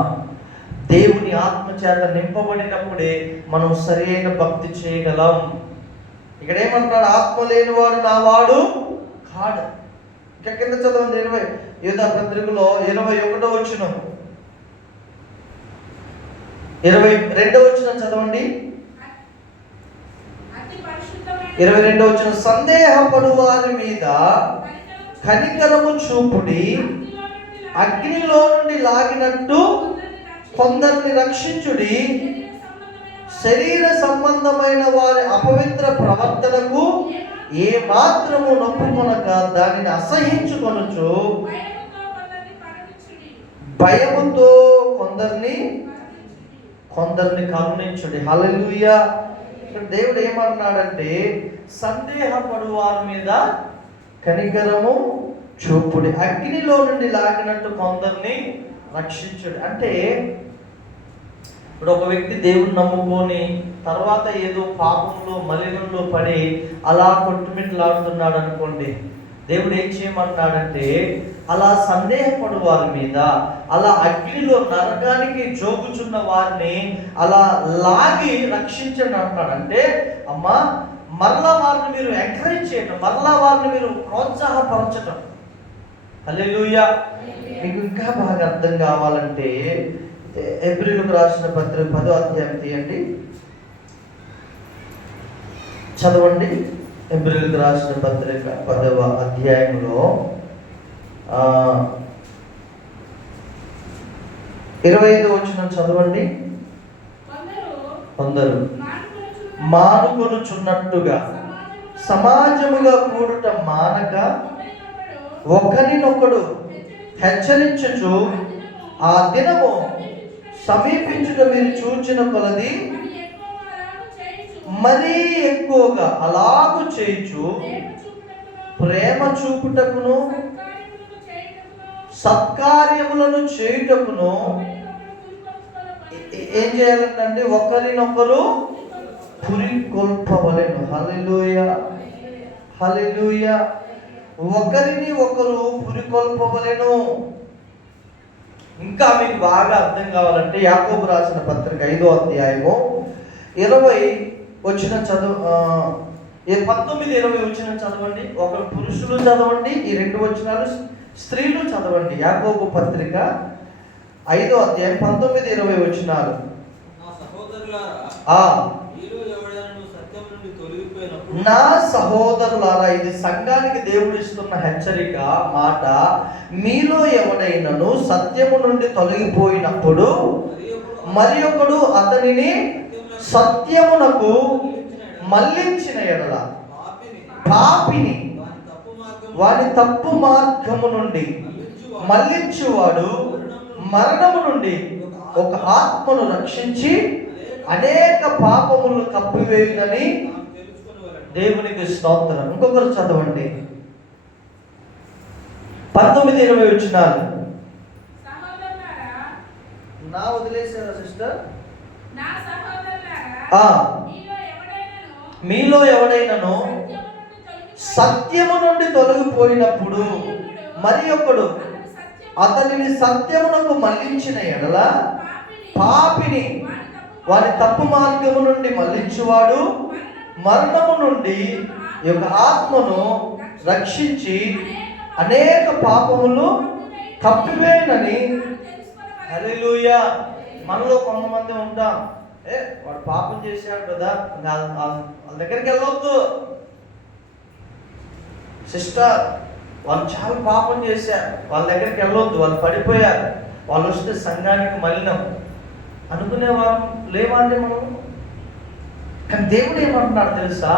దేవుని ఆత్మచేత నింపబడినప్పుడే మనం సరైన భక్తి చేయగలం. ఇక్కడ ఏమంటాడు? ఆత్మ లేనివాడు నా వాడు కాడు. ఇంకా కింద చదవండి 20 యూదా పత్రికలో 21వ వచనం, 22వ వచనం చదవండి. 22వ వచనం, సందేహపడు వారి మీద కనికరము చూపుడి, అగ్నిలో నుండి లాగినట్టు కొందరిని రక్షించుడి, శరీర సంబంధమైన వారి అపవిత్ర ప్రవర్తనకు ఏ మాత్రము నొప్పుకొనక దానిని అసహించుకొనుచు భయముతో కొందరిని కరుణించుడి. హల్లెలూయా. దేవుడు ఏమన్నాడంటే, సందేహపడు వారి మీద కనికరము చూపుడి, అగ్నిలో నుండి లాగినట్టు కొందరిని రక్షించుడి. అంటే ఇప్పుడు ఒక వ్యక్తి దేవుని నమ్ముకొని తర్వాత ఏదో పాపంలో మలినంలో పడి అలా కొట్టుమిట్లాడుతున్నాడు అనుకోండి, దేవుడు ఏం చేయమన్నాడంటే, అలా సందేహపడు వారి మీద, అలా అగ్నిలో నరకానికి జోగుచున్న వారిని అలా లాగి రక్షించండి అంటున్నాడు. అంటే అమ్మా, మరలా వారిని మీరు ఎంకరేజ్ చేయటం, మరలా వారిని మీరు ప్రోత్సాహపరచటం. హల్లెలూయా. మీకు ఇంకా బాగా అర్థం కావాలంటే హెబ్రీయులకు రాసిన పత్రిక 10వ అధ్యాయం తీయండి, చదవండి. హెబ్రీయులకు రాసిన పత్రిక 10వ అధ్యాయంలో 25వ వచనం చదవండి. కొందరు మానుకొనుచున్నట్టుగా సమాజముగా కూడుట మానక ఒకరినొకడు హెచ్చరించుచు ఆ దినము సమీపించుట మీరు చూచిన కొలది మరీ ఎక్కువగా అలాగు చేయుచు ప్రేమ చూపుటకును సత్కార్యములను చేయుటకును ఏం చేయాలంటే ఒకరినొకరు పురికొల్పవలెను. హల్లెలూయా, హల్లెలూయా. ఒకరిని ఒకరు పురికొల్పవలెను. ఇంకా మీకు బాగా అర్థం కావాలంటే యాకోబు రాసిన పత్రిక 5వ అధ్యాయము 20 వచనం చదువు, 19, 20 వచనం చదవండి. ఒకరు పురుషులు చదవండి, ఈ 2 వచనాలు స్త్రీలు చదవండి. యాకోబు పత్రిక 5వ అధ్యాయం 19, 20 వచనాలు. నా సహోదరులారా, ఇది సంఘానికి దేవుడు ఇస్తున్న హెచ్చరిక మాట. మీలో ఎవడైనను సత్యము నుండి తొలగిపోయినప్పుడు మరి ఒకడు అతనిని సత్యమునకు మళ్ళించిన ఎడల పాపిని వాని తప్పు మార్గము నుండి మళ్ళించువాడు మరణము నుండి ఒక ఆత్మను రక్షించి అనేక పాపములను కప్పివేయునని దేవునికి స్తోత్రం. ఇంకొకరు చదవండి 19, 20 వచనాలు. నా వదిలేసారా సిస్టర్? మీలో ఎవడైనను సత్యము నుండి తొలగిపోయినప్పుడు మరి ఒకడు అతనిని సత్యమునకు మళ్ళించిన ఎడల పాపిని వారి తప్పు మార్గము నుండి మళ్ళించువాడు మరణము నుండి యొక్క ఆత్మను రక్షించి అనేక పాపములు కప్పివేయనని. హల్లెలూయా. మనలో కొంతమంది ఉంటాం, వాడు పాపం చేశాడు కదా, వాళ్ళ దగ్గరికి వెళ్ళొద్దు. సిస్టర్, వాళ్ళు చాలా పాపం చేశారు, వాళ్ళ దగ్గరికి వెళ్ళొద్దు, వాళ్ళు పడిపోయారు, వాళ్ళు వస్తే సంఘానికి మలినం అనుకునేవారు లేవండి మనం. కానీ దేవుడు ఏమంటున్నాడు తెలుసా?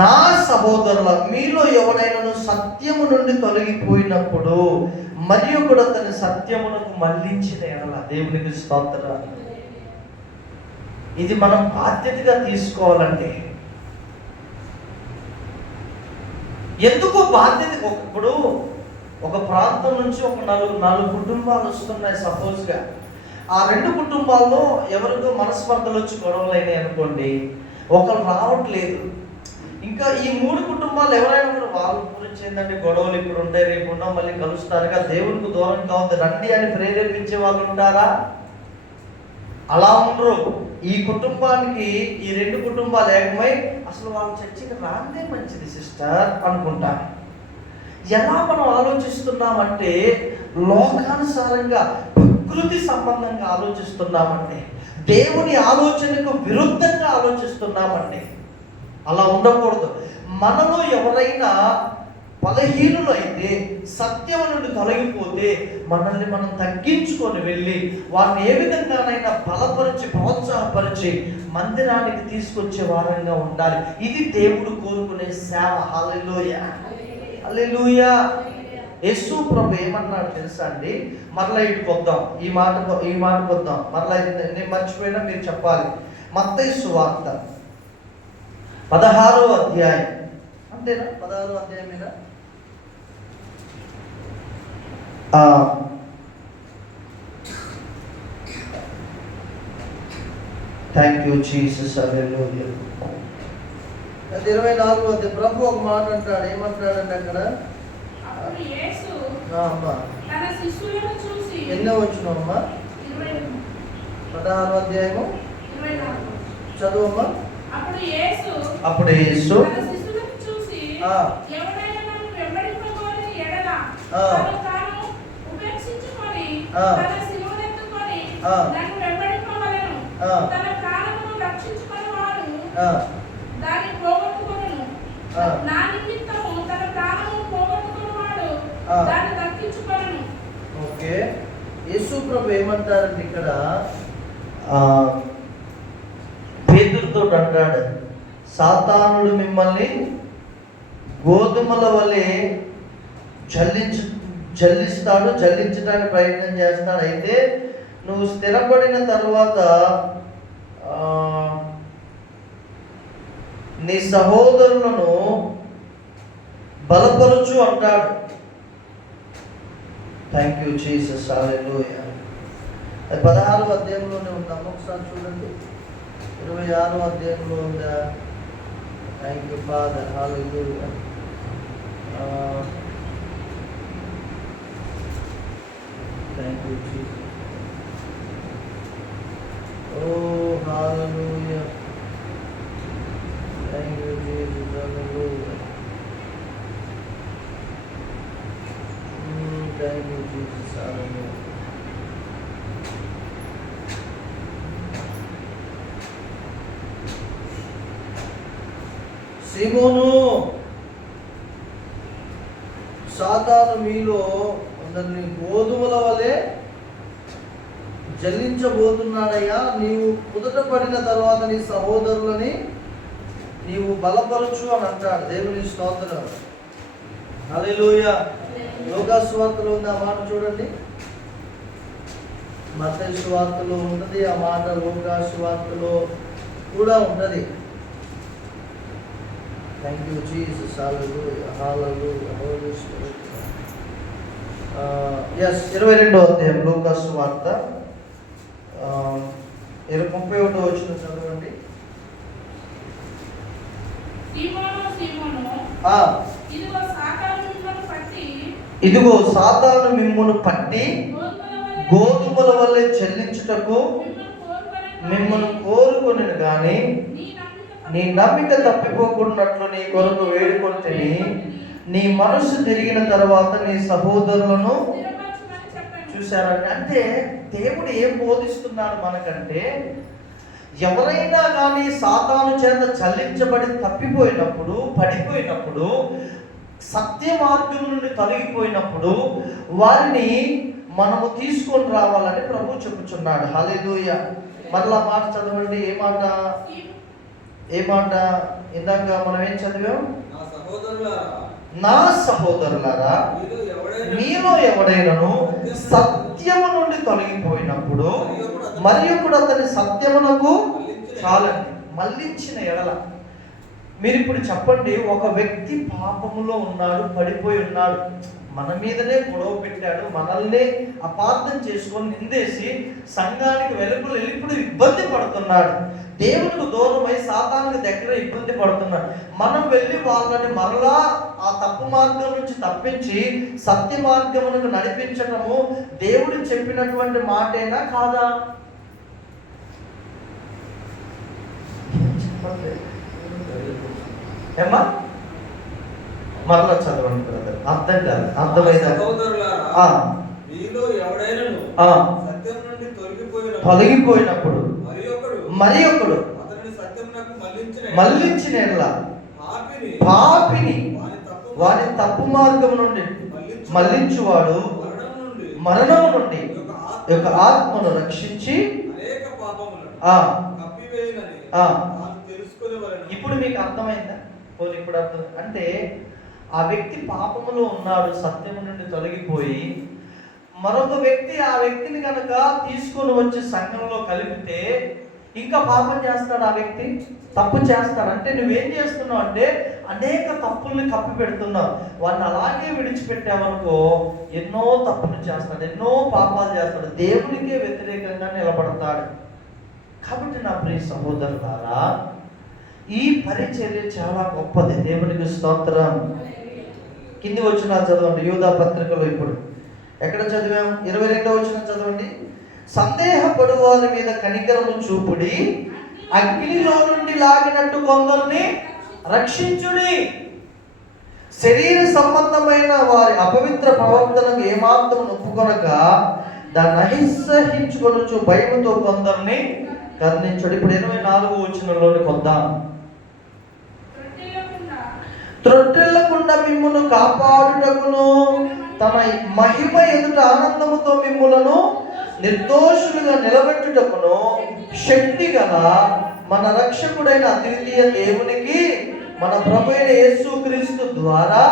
నా సహోదరుల మీలో ఎవరైనా సత్యము నుండి తొలగిపోయినప్పుడు మరియు కూడా తన సత్యమునకు మళ్ళించిన ఎడల, దేవునికి స్తోత్రం. ఇది మనం బాధ్యతగా తీసుకోవాలండి. ఎందుకు బాధ్యత? ఇప్పుడు ఒక ప్రాంతం నుంచి ఒక నాలుగు కుటుంబాలు వస్తున్నాయి సపోజ్గా. ఆ 2 కుటుంబాల్లో ఎవరికో మనస్పర్ధలు వచ్చి గొడవలు అయినాయి అనుకోండి, ఒకరు రావట్లేదు. ఇంకా ఈ 3 కుటుంబాలు ఎవరైనా కూడా వాళ్ళ గురించి ఏంటంటే గొడవలు ఇప్పుడు ఉంటాయి, రేపు ఉండవు, మళ్ళీ కలుస్తారుగా, దేవునికి దూరం కావద్దు రండి అని ప్రేరేపించే వాళ్ళు ఉంటారా? అలా ఉండరు. ఈ కుటుంబానికి ఈ 2 కుటుంబాలు ఏకమై అసలు వాళ్ళ చర్చికి రాందే మంచిది సిస్టర్ అనుకుంటారు. ఎలా మనం ఆలోచిస్తున్నామంటే లోకానుసారంగా, ప్రకృతి సంబంధంగా ఆలోచిస్తున్నామండి. దేవుని ఆలోచనకు విరుద్ధంగా ఆలోచిస్తున్నామండి. అలా ఉండకూడదు. మనలో ఎవరైనా బలహీనులు అయితే, సత్యం నుండి తొలగిపోతే మనల్ని మనం తగ్గించుకొని వెళ్ళి వారిని ఏ విధంగానైనా బలపరిచి ప్రోత్సాహపరిచి మందిరానికి తీసుకొచ్చే వారంగా ఉండాలి. ఇది దేవుడు కోరుకునే సేవ. హల్లెలూయా, హల్లెలూయా. యేసు ప్రభు ఏమన్నాడు తెలుసా అండి? మరలా ఇటుకు వద్దాం, ఈ మాటకు వద్దాం. మరలా నేను మర్చిపోయినా మీరు చెప్పాలి. మత్తయి సువార్త 16వ అధ్యాయం, అంతేనా? 16వ అధ్యాయం మీద థ్యాంక్ యూ జీసస్. హల్లెలూయా. 24వ అధ్యాయం ప్రభు ఒక మాట అంటాడు. ఏమంటాడంటే అక్కడ ఎన్నో వచ్చినమ్మా? 16వ అధ్యాయము చదువమ్మా. అప్పుడు యేసు ఓకే. యేసు ప్రభు ఏమంటారంటే ఇక్కడ పేతురుతో అంటాడు, సాతానుడు మిమ్మల్ని గోధుమల వలె జల్లించడానికి ప్రయత్నం చేస్తాడు. అయితే నువ్వు స్థిరపడిన తర్వాత నీ సహోదరులను బలపరుచు అంటాడు. Thank you Jesus. హల్లెలూయా. 16వ అధ్యాయంలోనే ఉందాం, ఒకసారి చూడండి. 26వ అధ్యాయంలో ఉందా? Thank you Father. Hallelujah. Thank you Jesus. ఓ hallelujah. Thank you Jesus. Hallelujah. Thank you Jesus. Hallelujah. సీమోను, సాతాను మీలో అందరినీ గోధుమల వలె జల్లించబోతున్నాడయ్యా. నీవు కుదుట పడిన తర్వాత నీ సహోదరులని నీవు బలపరచు అని అంటాడు. దేవుని స్తోత్రం. హల్లెలూయా. లూకా సువార్తలో ఉంది ఆ మాట చూడండి. మత్తయి సువార్తలో ఉన్నది ఆ మాట, లూకా సువార్తలో కూడా ఉన్నది. Thank you Jesus. Hallelujah, hallelujah, Holy Spirit. 22వ అధ్యాయం లూకా సువార్త 31వ వచనం చదవండి. ఇదిగో సాతాను మిమ్మును పట్టి గోధుమల వల్లే చెల్లించుటకు మిమ్మల్ని కోరుకొనెను గాని నీ నమ్మిక తప్పిపోకున్నట్లు నీ కొరకు వేడుకొంటిని. నీ మనసు తిరిగిన తర్వాత నీ సహోదరులను చూసారంటే, అంటే దేవుడు ఏం బోధిస్తున్నాడు మనకంటే, ఎవరైనా కానీ సాతాను చేత చల్లించబడి తప్పిపోయినప్పుడు, పడిపోయినప్పుడు, సత్య మార్గం నుండి తొలగిపోయినప్పుడు వారిని మనము తీసుకొని రావాలని ప్రభు చెప్పుచున్నాడు. హల్లెలూయా. మరలా మాట చదవండి. ఏ మాట ఇందాక మనం ఏం చదివాం? నా సహోదరులారా, మీలో ఎవడైనను సత్యము నుండి తొలగిపోయినప్పుడు మరి ఒకడు అతని సత్యమునకు చాలండి మళ్ళించిన ఎడల. మీరు ఇప్పుడు చెప్పండి, ఒక వ్యక్తి పాపములో ఉన్నాడు, పడిపోయి ఉన్నాడు, మన మీదనే గొడవ పెట్టాడు, మనల్ని అపార్థం చేసుకొని నిందేసి సంఘానికి వెలుపల ఇప్పుడు ఇబ్బంది పడుతున్నాడు, దేవునికి దూరమై సాతానికి దగ్గర ఇబ్బంది పడుతున్నాడు. మనం వెళ్ళి వాళ్ళని మరలా ఆ తప్పు మార్గం నుంచి తప్పించి సత్య మార్గమునకు నడిపించటము దేవుడు చెప్పినటువంటి మాటేనా కాదా? ఏమ్మా మరలా చదవండి బ్రదర్, అర్థం కాదు, అర్థమైందా? తొలగిపోయినప్పుడు మరి ఒకడు మళ్ళించిన పాపిని వాని తప్పు మార్గం నుండి మళ్ళించువాడు మరణం నుండి యొక్క ఆత్మను రక్షించి ఇప్పుడు మీకు అర్థమైందా? ఇప్పుడు అర్థం అంటే ఆ వ్యక్తి పాపములో ఉన్నాడు, సత్యము నుండి తొలగిపోయి మరొక వ్యక్తి ఆ వ్యక్తిని కనుక తీసుకొని వచ్చి సంఘంలో కలిపితే ఇంకా పాపం చేస్తాడు, ఆ వ్యక్తి తప్పు చేస్తాడు. అంటే నువ్వేం చేస్తున్నావు అంటే అనేక తప్పుల్ని కప్పి పెడుతున్నావు. వాడిని అలాగే విడిచిపెట్టావనుకో ఎన్నో తప్పులు చేస్తాడు, ఎన్నో పాపాలు చేస్తాడు, దేవునికే వ్యతిరేకంగా నిలబడతాడు. కాబట్టి నా ప్రియ సహోదరులారా, ఈ పరిచర్య చాలా గొప్పది. దేవునికి స్తోత్రం. కింది వచనం చదవండి. యూదా పత్రికలో ఇప్పుడు ఎక్కడ చదివాం? 22వ వచనం చదవండి. సందేహపడు వారి మీద కనికరము చూపుడి, అగ్నిలో నుండి లాగినట్టు కొందరిని రక్షించుడి. శరీర సంబంధమైన వారి అపవిత్ర ప్రవర్తనకు ఏమాత్రం ఒప్పుకొనక దాన్ని అహింసహించుకొనుచు భయముతో కొందరిని కరుణించుడి. ఇప్పుడు 24వ వచనంలోకి వద్దాం. త్రొట్టిల్లకుండా మిమ్మును కాపాడుటకును తన మహిమ ఎదుట ఆనందముతో మిమ్ములను నిర్దోషులుగా నిలబెట్టుటకును శక్తి గల మన రక్షకుడైన అద్వితీయ దేవునికి మన ప్రభువైన యేసుక్రీస్తు ద్వారా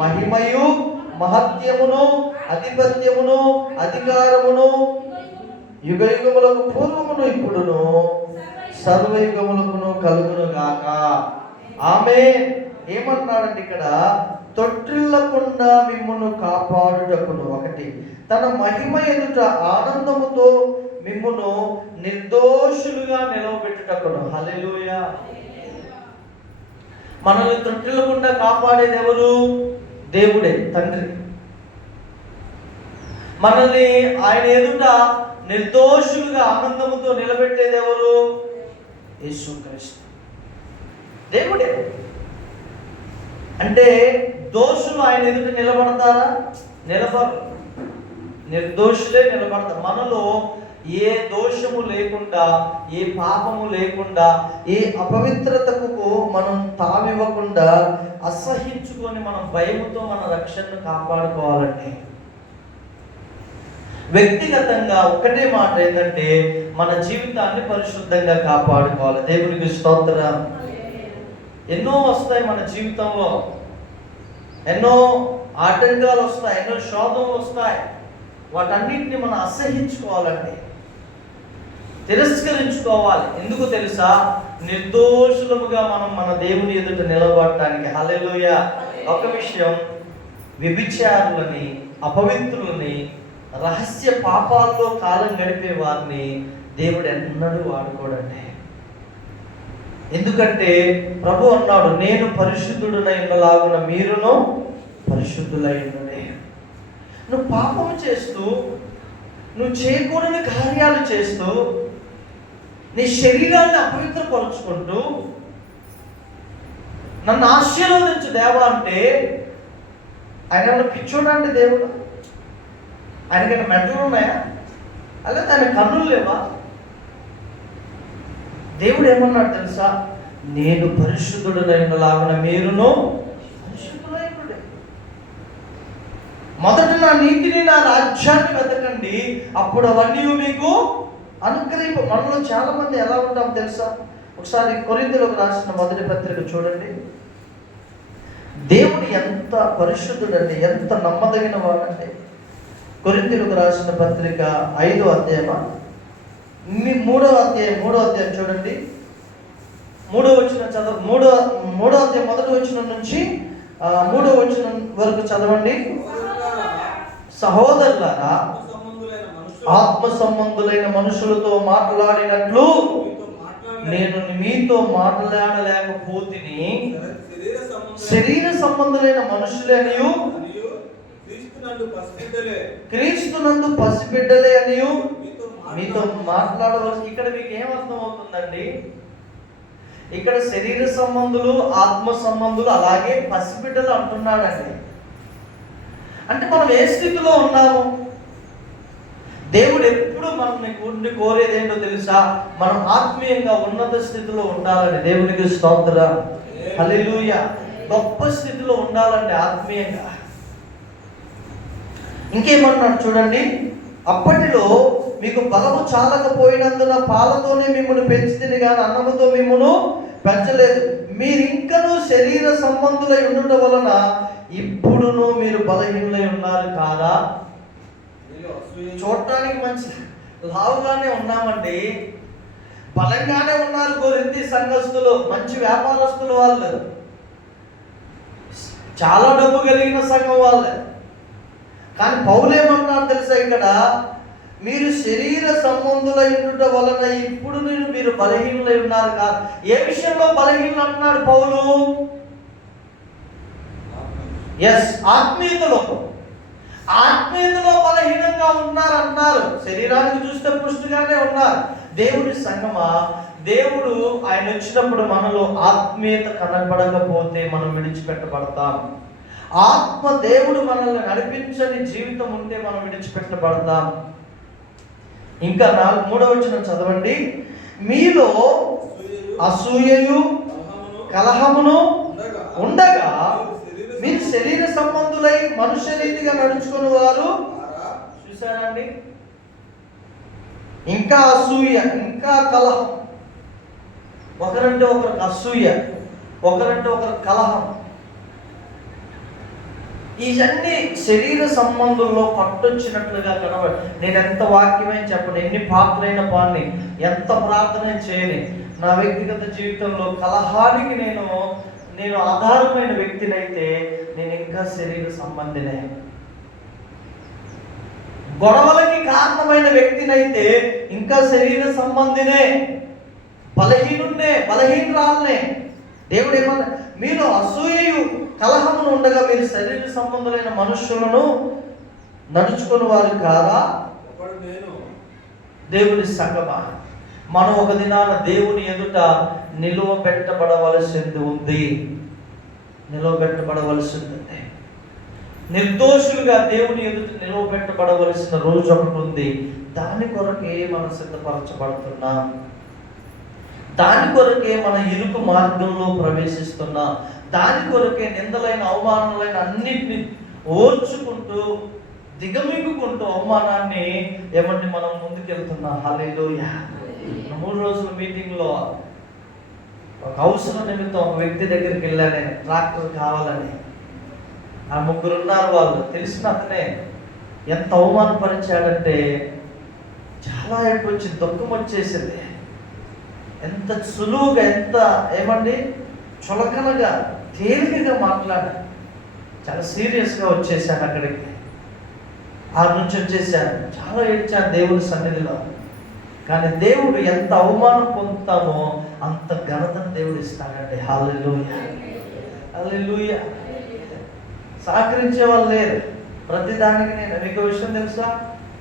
మహిమయు మహత్యమును అధిపత్యమును అధికారమును యుగయుగములకు పూర్వమును ఇప్పుడును సర్వయుగములకును కలుగును గాక. ఆమేన్. ఏమన్నాడంటే ఇక్కడ, తొట్టిల్లకుండా మిమ్మును కాపాడుటకును ఒకటి, తన మహిమ ఎదుట ఆనందముతో మిమ్మును నిర్దోషులుగా నిలవబెట్టుటకును. హల్లెలూయా. మనల్ని తొట్టిల్లకుండా కాపాడేది ఎవరు? దేవుడే, తండ్రి. మనల్ని ఆయన ఎదుట నిర్దోషులుగా ఆనందముతో నిలబెట్టేది ఎవరు? యేసుక్రీస్తు, దేవుడే. అంటే దోషులు ఆయన ఎదుట నిలబడతారా? నిలబడరు. నిర్దోషులే నిలబడతారు. మనలో ఏ దోషము లేకుండా, ఏ పాపము లేకుండా, ఏ అపవిత్రతకు మనం తావివ్వకుండా అసహించుకొని మనం భయముతో మన రక్షణను కాపాడుకోవాలండి. వ్యక్తిగతంగా ఒకటే మాట ఏంటంటే, మన జీవితాన్ని పరిశుద్ధంగా కాపాడుకోవాలి. దేవునికి స్తోత్రం. ఎన్నో వస్తాయి మన జీవితంలో, ఎన్నో ఆటంకాలు వస్తాయి, ఎన్నో శోధనలు వస్తాయి. వాటన్నిటిని మనం అసహించుకోవాలండి, తిరస్కరించుకోవాలి. ఎందుకు తెలుసా? నిర్దోషులముగా మనం మన దేవుని ఎదుట నిలబడటానికి. హల్లెలూయా. ఒక విషయం, వ్యభిచారులని, అపవిత్రులని, రహస్య పాపాల్లో కాలం గడిపే వారిని దేవుడు ఎన్నడూ వాడుకోడండి. ఎందుకంటే ప్రభు అన్నాడు, నేను పరిశుద్ధుడనై ఉన్నలాగున మీరును పరిశుద్ధులై ఉన్నదే. నువ్వు పాపం చేస్తూ, నువ్వు చేయకూడని కార్యాలు చేస్తూ, నీ శరీరాన్ని అపవిత్రపరుచుకుంటూ నన్ను ఆశీర్వదించు దేవా అంటే ఆయన ఏమన్నా పిచ్చోడా అండి? దేవుడు ఆయనకైనా మెంటలు ఉన్నాయా? అలాగే ఆయన కన్నులు లేవా? దేవుడు ఏమన్నాడు తెలుసా? నేను పరిశుద్ధుడైనలాగున మీరును పరిశుద్ధులైనడే. మొదట నా నీతిని, నా రాజ్యాన్ని వెతకండి, అప్పుడు అవన్నీ మీకు అనుగ్రహింప. మనలో చాలా మంది ఎలా ఉంటాం తెలుసా? ఒకసారి కొరింథీయులకు రాసిన మొదటి పత్రిక చూడండి. దేవుడు ఎంత పరిశుద్ధుడండి, ఎంత నమ్మదగిన వాడండి. కొరింథీయులకు రాసిన పత్రిక 5వ అధ్యాయం 3వ అధ్యాయం చూడండి. 3వ వచనం చదవ 3వ అధ్యాయం మొదటి వచనం నుంచి 3వ వచనం వరకు చదవండి. సహోదరులారా, ఆత్మ సంబంధులైన మనుషులతో మాట్లాడినట్లు నేను మీతో మాట్లాడలేకపోతిని. శరీర సంబంధులైన మనుషులనియు క్రీస్తునందు పసిబిడ్డలే అనియు మీతో మాట్లాడవలసి. ఇక్కడ మీకు ఏమర్థం అవుతుందండి? ఇక్కడ శరీర సంబంధులు, ఆత్మ సంబంధులు, అలాగే పసిబిడ్డలు అంటున్నాడండి. అంటే మనం ఏ స్థితిలో ఉన్నాము? దేవుడు ఎప్పుడు మనల్ని కోరేది ఏంటో తెలుసా? మనం ఆత్మీయంగా ఉన్నత స్థితిలో ఉండాలని. దేవునికి స్తోత్రం, హల్లెలూయా. గొప్ప స్థితిలో ఉండాలండి ఆత్మీయంగా. ఇంకేమన్నాడు చూడండి. అప్పటిలో మీకు బలము చాలకపోయినందున పాలతోనే మిమ్మల్ని పెంచితిని కానీ అన్నముతో మిమ్మల్ని పెంచలేదు. మీరు ఇంకనూ శరీర సంబంధులై ఉండటం వలన ఇప్పుడును మీరు బలహీనులై ఉన్నారు కాదా? చూడటానికి మంచి లావుగానే ఉన్నామండి, బలంగానే ఉన్నారు కొరింథీ సంఘస్థులు, మంచి వ్యాపారస్తులు, వాళ్ళు చాలా డబ్బు కలిగిన సంఘం వాళ్ళే. కానీ పౌలు ఏమన్నారు తెలుసా? ఇక్కడ మీరు శరీర సంబంధులై ఉండుట వలన ఇప్పుడు మీరు బలహీనులై ఉన్నారు కాదు. ఏ విషయంలో బలహీనులు అంటున్నాడు పౌలు? ఆత్మీయతలో బలహీనంగా ఉన్నారంటున్నారు. శరీరానికి చూస్తే పుష్టిగానే ఉన్నారు. దేవుడి సంగమా, దేవుడు ఆయన వచ్చినప్పుడు మనలో ఆత్మీయత కనబడకపోతే మనం విడిచిపెట్టబడతాం. ఆత్మ దేవుడు మనల్ని నడిపించని జీవితం ఉంటే మనం విడిచిపెట్టబడతాం. ఇంకా 3వ వచనం చదవండి. మీలో అసూయయు కలహమును ఉండగా మీరు శరీర సంబంధులై మనుష్య రీతిగా నడుచుకుని వారు. చూసారండి? ఇంకా అసూయ, ఇంకా కలహం, ఒకరంటే ఒకరికి అసూయ, ఒకరంటే ఒకరు కలహం. ఇవన్నీ శరీర సంబంధుల్లో పట్టొచ్చినట్లుగా కనబడి, నేను ఎంత వాక్యమైన చెప్పను, ఎన్ని పాటలైన పాడిని, ఎంత ప్రార్థన చేయని, నా వ్యక్తిగత జీవితంలో కలహానికి నేను ఆధారమైన వ్యక్తినైతే నేను ఇంకా శరీర సంబంధినే. గొడవలకి కారణమైన వ్యక్తినైతే ఇంకా శరీర సంబంధినే, బలహీనురాలనే. దేవుడు ఏమన్నా, మీరు అసూయయు కలహమును ఉండగా మీరు శరీర సంబంధులైన మనుషులను నడుచుకుని వారు కాదా? దేవుని సంగమా, మనం ఒక దినాన దేవుని ఎదుట నిలువబెట్టబడవలసింది ఉంది. నిర్దోషులుగా దేవుని ఎదుట నిలువబెట్టబడవలసిన రోజు ఒకటి ఉంది. దాని కొరకే మనం సిద్ధపరచబడుతున్నాం. దాని కొరకే మన ఇరుకు మార్గంలో ప్రవేశిస్తున్నాం. దాని కొరకే నిందలైన అవమానాలైన అన్నిటిని ఓర్చుకుంటూ దిగమింగుకుంటూ అవమానాన్ని మనం ముందుకెళ్తున్నాం. హల్లెలూయా. 3 రోజుల మీటింగ్లో ఒక అవసరం నిమిత్తం ఒక వ్యక్తి దగ్గరికి వెళ్ళాను. నేను ట్రాక్టర్ కావాలని. ఆ 3 ఉన్నారు, వాళ్ళు తెలిసిన అతనే. ఎంత అవమానపరిచాడంటే చాలా ఏడుపు వచ్చి దుఃఖం వచ్చేసింది. ఎంత సులువుగా, ఎంత చులకనగా, తేలికగా మాట్లాడా. చాలా సీరియస్గా వచ్చేసాను అక్కడికి. ఆ నుంచి వచ్చేసాను, చాలా ఏడ్చాను దేవుని సన్నిధిలో. కానీ దేవుడు ఎంత అవమానం పొందుతామో అంత ఘనతను దేవుడు ఇస్తాడండి. హల్లెలూయా, హల్లెలూయా. సహకరించే వాళ్ళు లేరు ప్రతిదానికి. మీకు విషయం తెలుసా?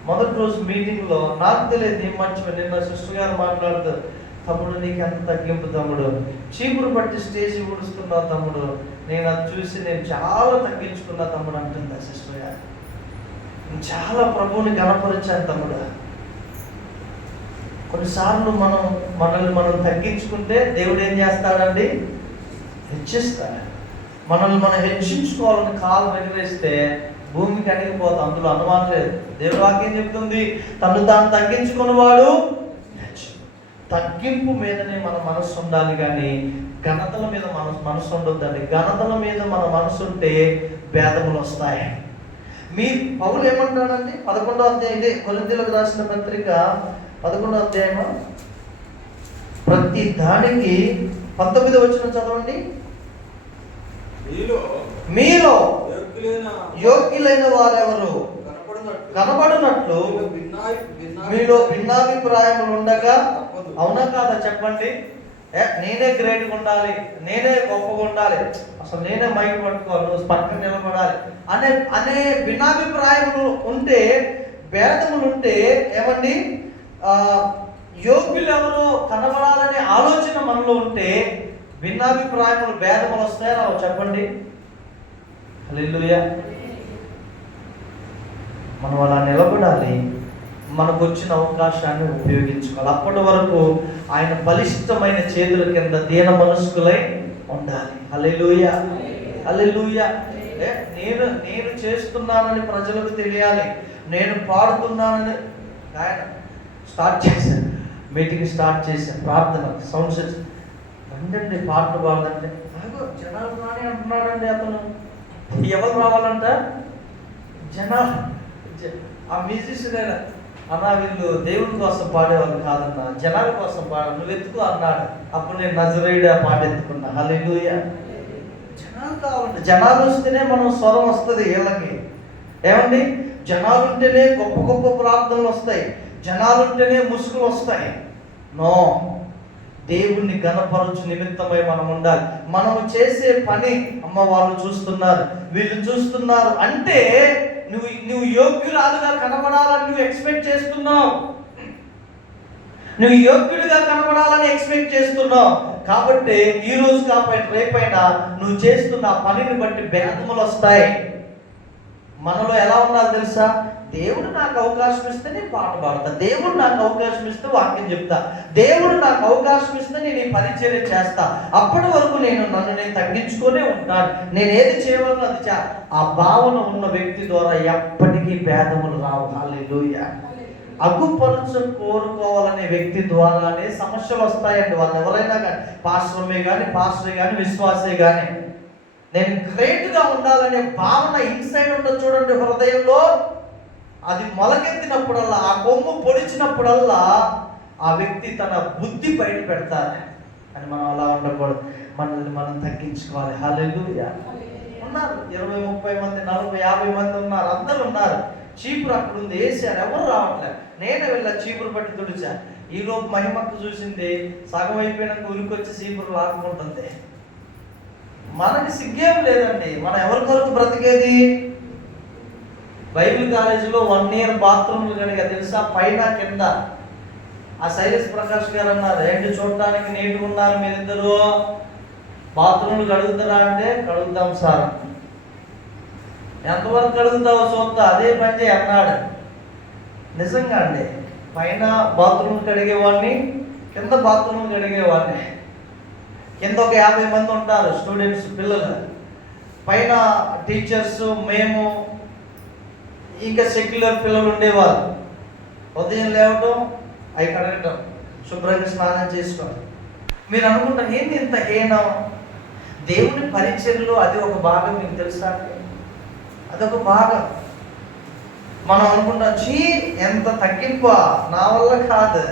మొదటి రోజు మీటింగ్లో నాకు తెలియదు ఏం మర్చిపోయి, నిన్న సిస్టర్ గారు మాట్లాడుతూ, తమ్ముడు నీకు ఎంత తగ్గింపు తమ్ముడు, చీపురు పట్టి స్టేజీ ఊడుస్తున్నావు తమ్ముడు, నేను అది చూసి నేను చాలా తగ్గించుకున్నా తమ్ముడు అంటుంది సిస్టర్ గారు. చాలా ప్రభువుని గణపరిచాను తమ్ముడు. కొన్నిసార్లు మనల్ని మనం తగ్గించుకుంటే దేవుడు ఏం చేస్తాడండి? హెచ్చిస్తాడు. మనల్ని మనం హెచ్చించుకోవాలని కాలు ఎగరేస్తే భూమికి అణిగిపోతాం, అందులో అనుమానం లేదు. దేవుడి వాక్యం చెప్తుంది, తను తాను తగ్గించుకున్నవాడు తగ్గింపు మీదనే మన మనసు ఉండాలి, కానీ ఘనతల మీద మన మనసు ఉండొద్దండి. ఘనతల మీద మన మనసు ఉంటే భేదములు వస్తాయి. మీ పౌలు ఏమంటాడండి? 11వ అధ్యాయం, ఇదే కొరింథీయులకు రాసిన పత్రిక 11వ అధ్యాయము ప్రతి దానికి 19వ వచనం చదవండి. మీలో యోగ్యులైన వారెవరు కనబడినట్లు మీలో భిన్నాభిప్రాయములు ఉండగా, అవునా కాదా చెప్పండి? నేనే గ్రేట్గా ఉండాలి, నేనే గొప్పగా ఉండాలి, అసలు నేనే మైక్ పట్టుకోవాలి, నువ్వు పక్కన నిలబడాలి అనే భిన్నాభిప్రాయములు ఉంటే, భేదములు ఉంటే ఏమండి, యోగ్యులు ఎవరు కనబడాలనే ఆలోచన మనలో ఉంటే భిన్నాభిప్రాయములు భేదములు వస్తాయో చెప్పండి. హల్లెలూయా. మనం అలా నిలబడాలి, మనకు వచ్చిన అవకాశాన్ని ఉపయోగించుకోవాలి. అప్పటి వరకు ఆయన బలిష్టమైన చేతుల కింద దీన మనస్కులై ఉండాలి. హల్లెలూయా, హల్లెలూయా. నేను చేస్తున్నానని ప్రజలకు తెలియాలి, నేను పాడుతున్నానని. ఆయన స్టార్ట్ చేశాను, మీటింగ్ స్టార్ట్ చేశాను, ప్రార్థన సౌండ్స్ అండి, పాటలు పాడదంటే జనాలు రాని అంటున్నాడండి. అతను ఎవరు రావాలంట? జనాలు. ఆ మ్యూజిషియన్ అన్నా, వీళ్ళు దేవుని కోసం పాడేవాళ్ళు కాదన్నా, జనాల కోసం పాడు, నువ్వు ఎత్తుకో అన్నాడు. అప్పుడు నేను నజరేయుడు ఆ పాట ఎత్తుకున్నా. హల్లెలూయా. జనాలు కావాలంటే, జనాలు వస్తేనే మనం స్వరం వస్తుంది వీళ్ళకి. ఏమండి, జనాలు ఉంటేనే గొప్ప గొప్ప ప్రార్థనలు వస్తాయి, జనాలు ఉంటేనే ముసుగులు వస్తాయి. నో, దేవుణ్ణి ఘనపరచు నిమిత్తమై మనం ఉండాలి. మనము చేసే పని అమ్మ వాళ్ళు చూస్తున్నారు, వీళ్ళు చూస్తున్నారు అంటే నువ్వు యోగ్యురాలుగా కనబడాలని నువ్వు ఎక్స్పెక్ట్ చేస్తున్నావు, నువ్వు యోగ్యుడిగా కనబడాలని ఎక్స్పెక్ట్ చేస్తున్నావు. కాబట్టి ఈ రోజు కాకపోయినా రేపైనా నువ్వు చేస్తున్న పనిని బట్టి భేదములు వస్తాయి. మనలో ఎలా ఉండాలి తెలుసా? దేవుడు నాకు అవకాశం ఇస్తే నేను పాట పాడతా, దేవుడు నాకు అవకాశం ఇస్తే వాక్యం చెప్తా, దేవుడు నాకు అవకాశం ఇస్తే నేను ఈ పరిచర్య చేస్తా. అప్పటి వరకు నన్ను నేను తగ్గించుకునే ఉంటాను, నేను ఏది చేయవలనో అది ఆ భావన ఉన్న వ్యక్తి ద్వారా ఎప్పటికీ భేదములు రావు. హల్లెలూయా. అగుపరచు కోరుకోవాలనే వ్యక్తి ద్వారానే సమస్యలు వస్తాయండి. వాళ్ళు ఎవరైనా కానీ, పాస్టరే కానీ విశ్వాసే కానీ, నేను గ్రేట్గా ఉండాలనే భావన ఇన్సైడ్ ఉండదు చూడండి హృదయంలో. అది మొలకెత్తినప్పుడల్లా, ఆ కొమ్ము పొడిచినప్పుడల్లా ఆ వ్యక్తి తన బుద్ధి బయట పెడతారు. అని మనం అలా ఉండకూడదు, మనల్ని మనం తగ్గించుకోవాలి. హల్లెలూయా. ఉన్నారు 20, 30 మంది, 40, 50 మంది ఉన్నారు, అందరూ ఉన్నారు. చీపురు అక్కడ ఉంది, వేసారు, ఎవరు రావట్లేదు. నేనే వెళ్ళా, చీపురు పట్టి తుడిచా. ఈలోపు మహిమకు చూసింది, సగం అయిపోయినాక ఉరికొచ్చి చీపురు లాక్కుంటుంది. మనకి సిగ్గేం లేదండి, మనం ఎవరి కొరకు బ్రతికేది? బైబిల్ కాలేజీలో 1 year బాత్రూమ్లు కనుక తెలుసా, పైన కింద. ఆ శైలేష్ ప్రకాష్ గారు అన్నారు, ఏంటి చూడటానికి నీట్గా ఉన్నారు మీరిద్దరు, బాత్రూమ్లు కడుగుతారా అంటే కడుగుతాం సార్. ఎంతవరకు కడుగుతావో చూస్తా, అదే పని చేయి అన్నాడు. నిజంగా అండి, పైన బాత్రూమ్ కడిగేవాడిని, కింద బాత్రూమ్ కడిగేవాడిని. కింద ఒక 50 మంది ఉంటారు స్టూడెంట్స్, పిల్లలు. పైన టీచర్స్, మేము, ఇంకా సెక్యులర్ పిల్లలు ఉండేవారు. ఉదయం లేవటం, అవి కడగటం, శుభ్రంగా స్నానం చేసుకోవడం. మీరు అనుకుంటారు ఏంటి ఇంత హీనం? దేవుని పరిచర్యలో అది ఒక భాగం. మీకు తెలుసా? అదొక భాగం. మనం అనుకుంటాం, ఎంత తగ్గింప, నా వల్ల కాదు.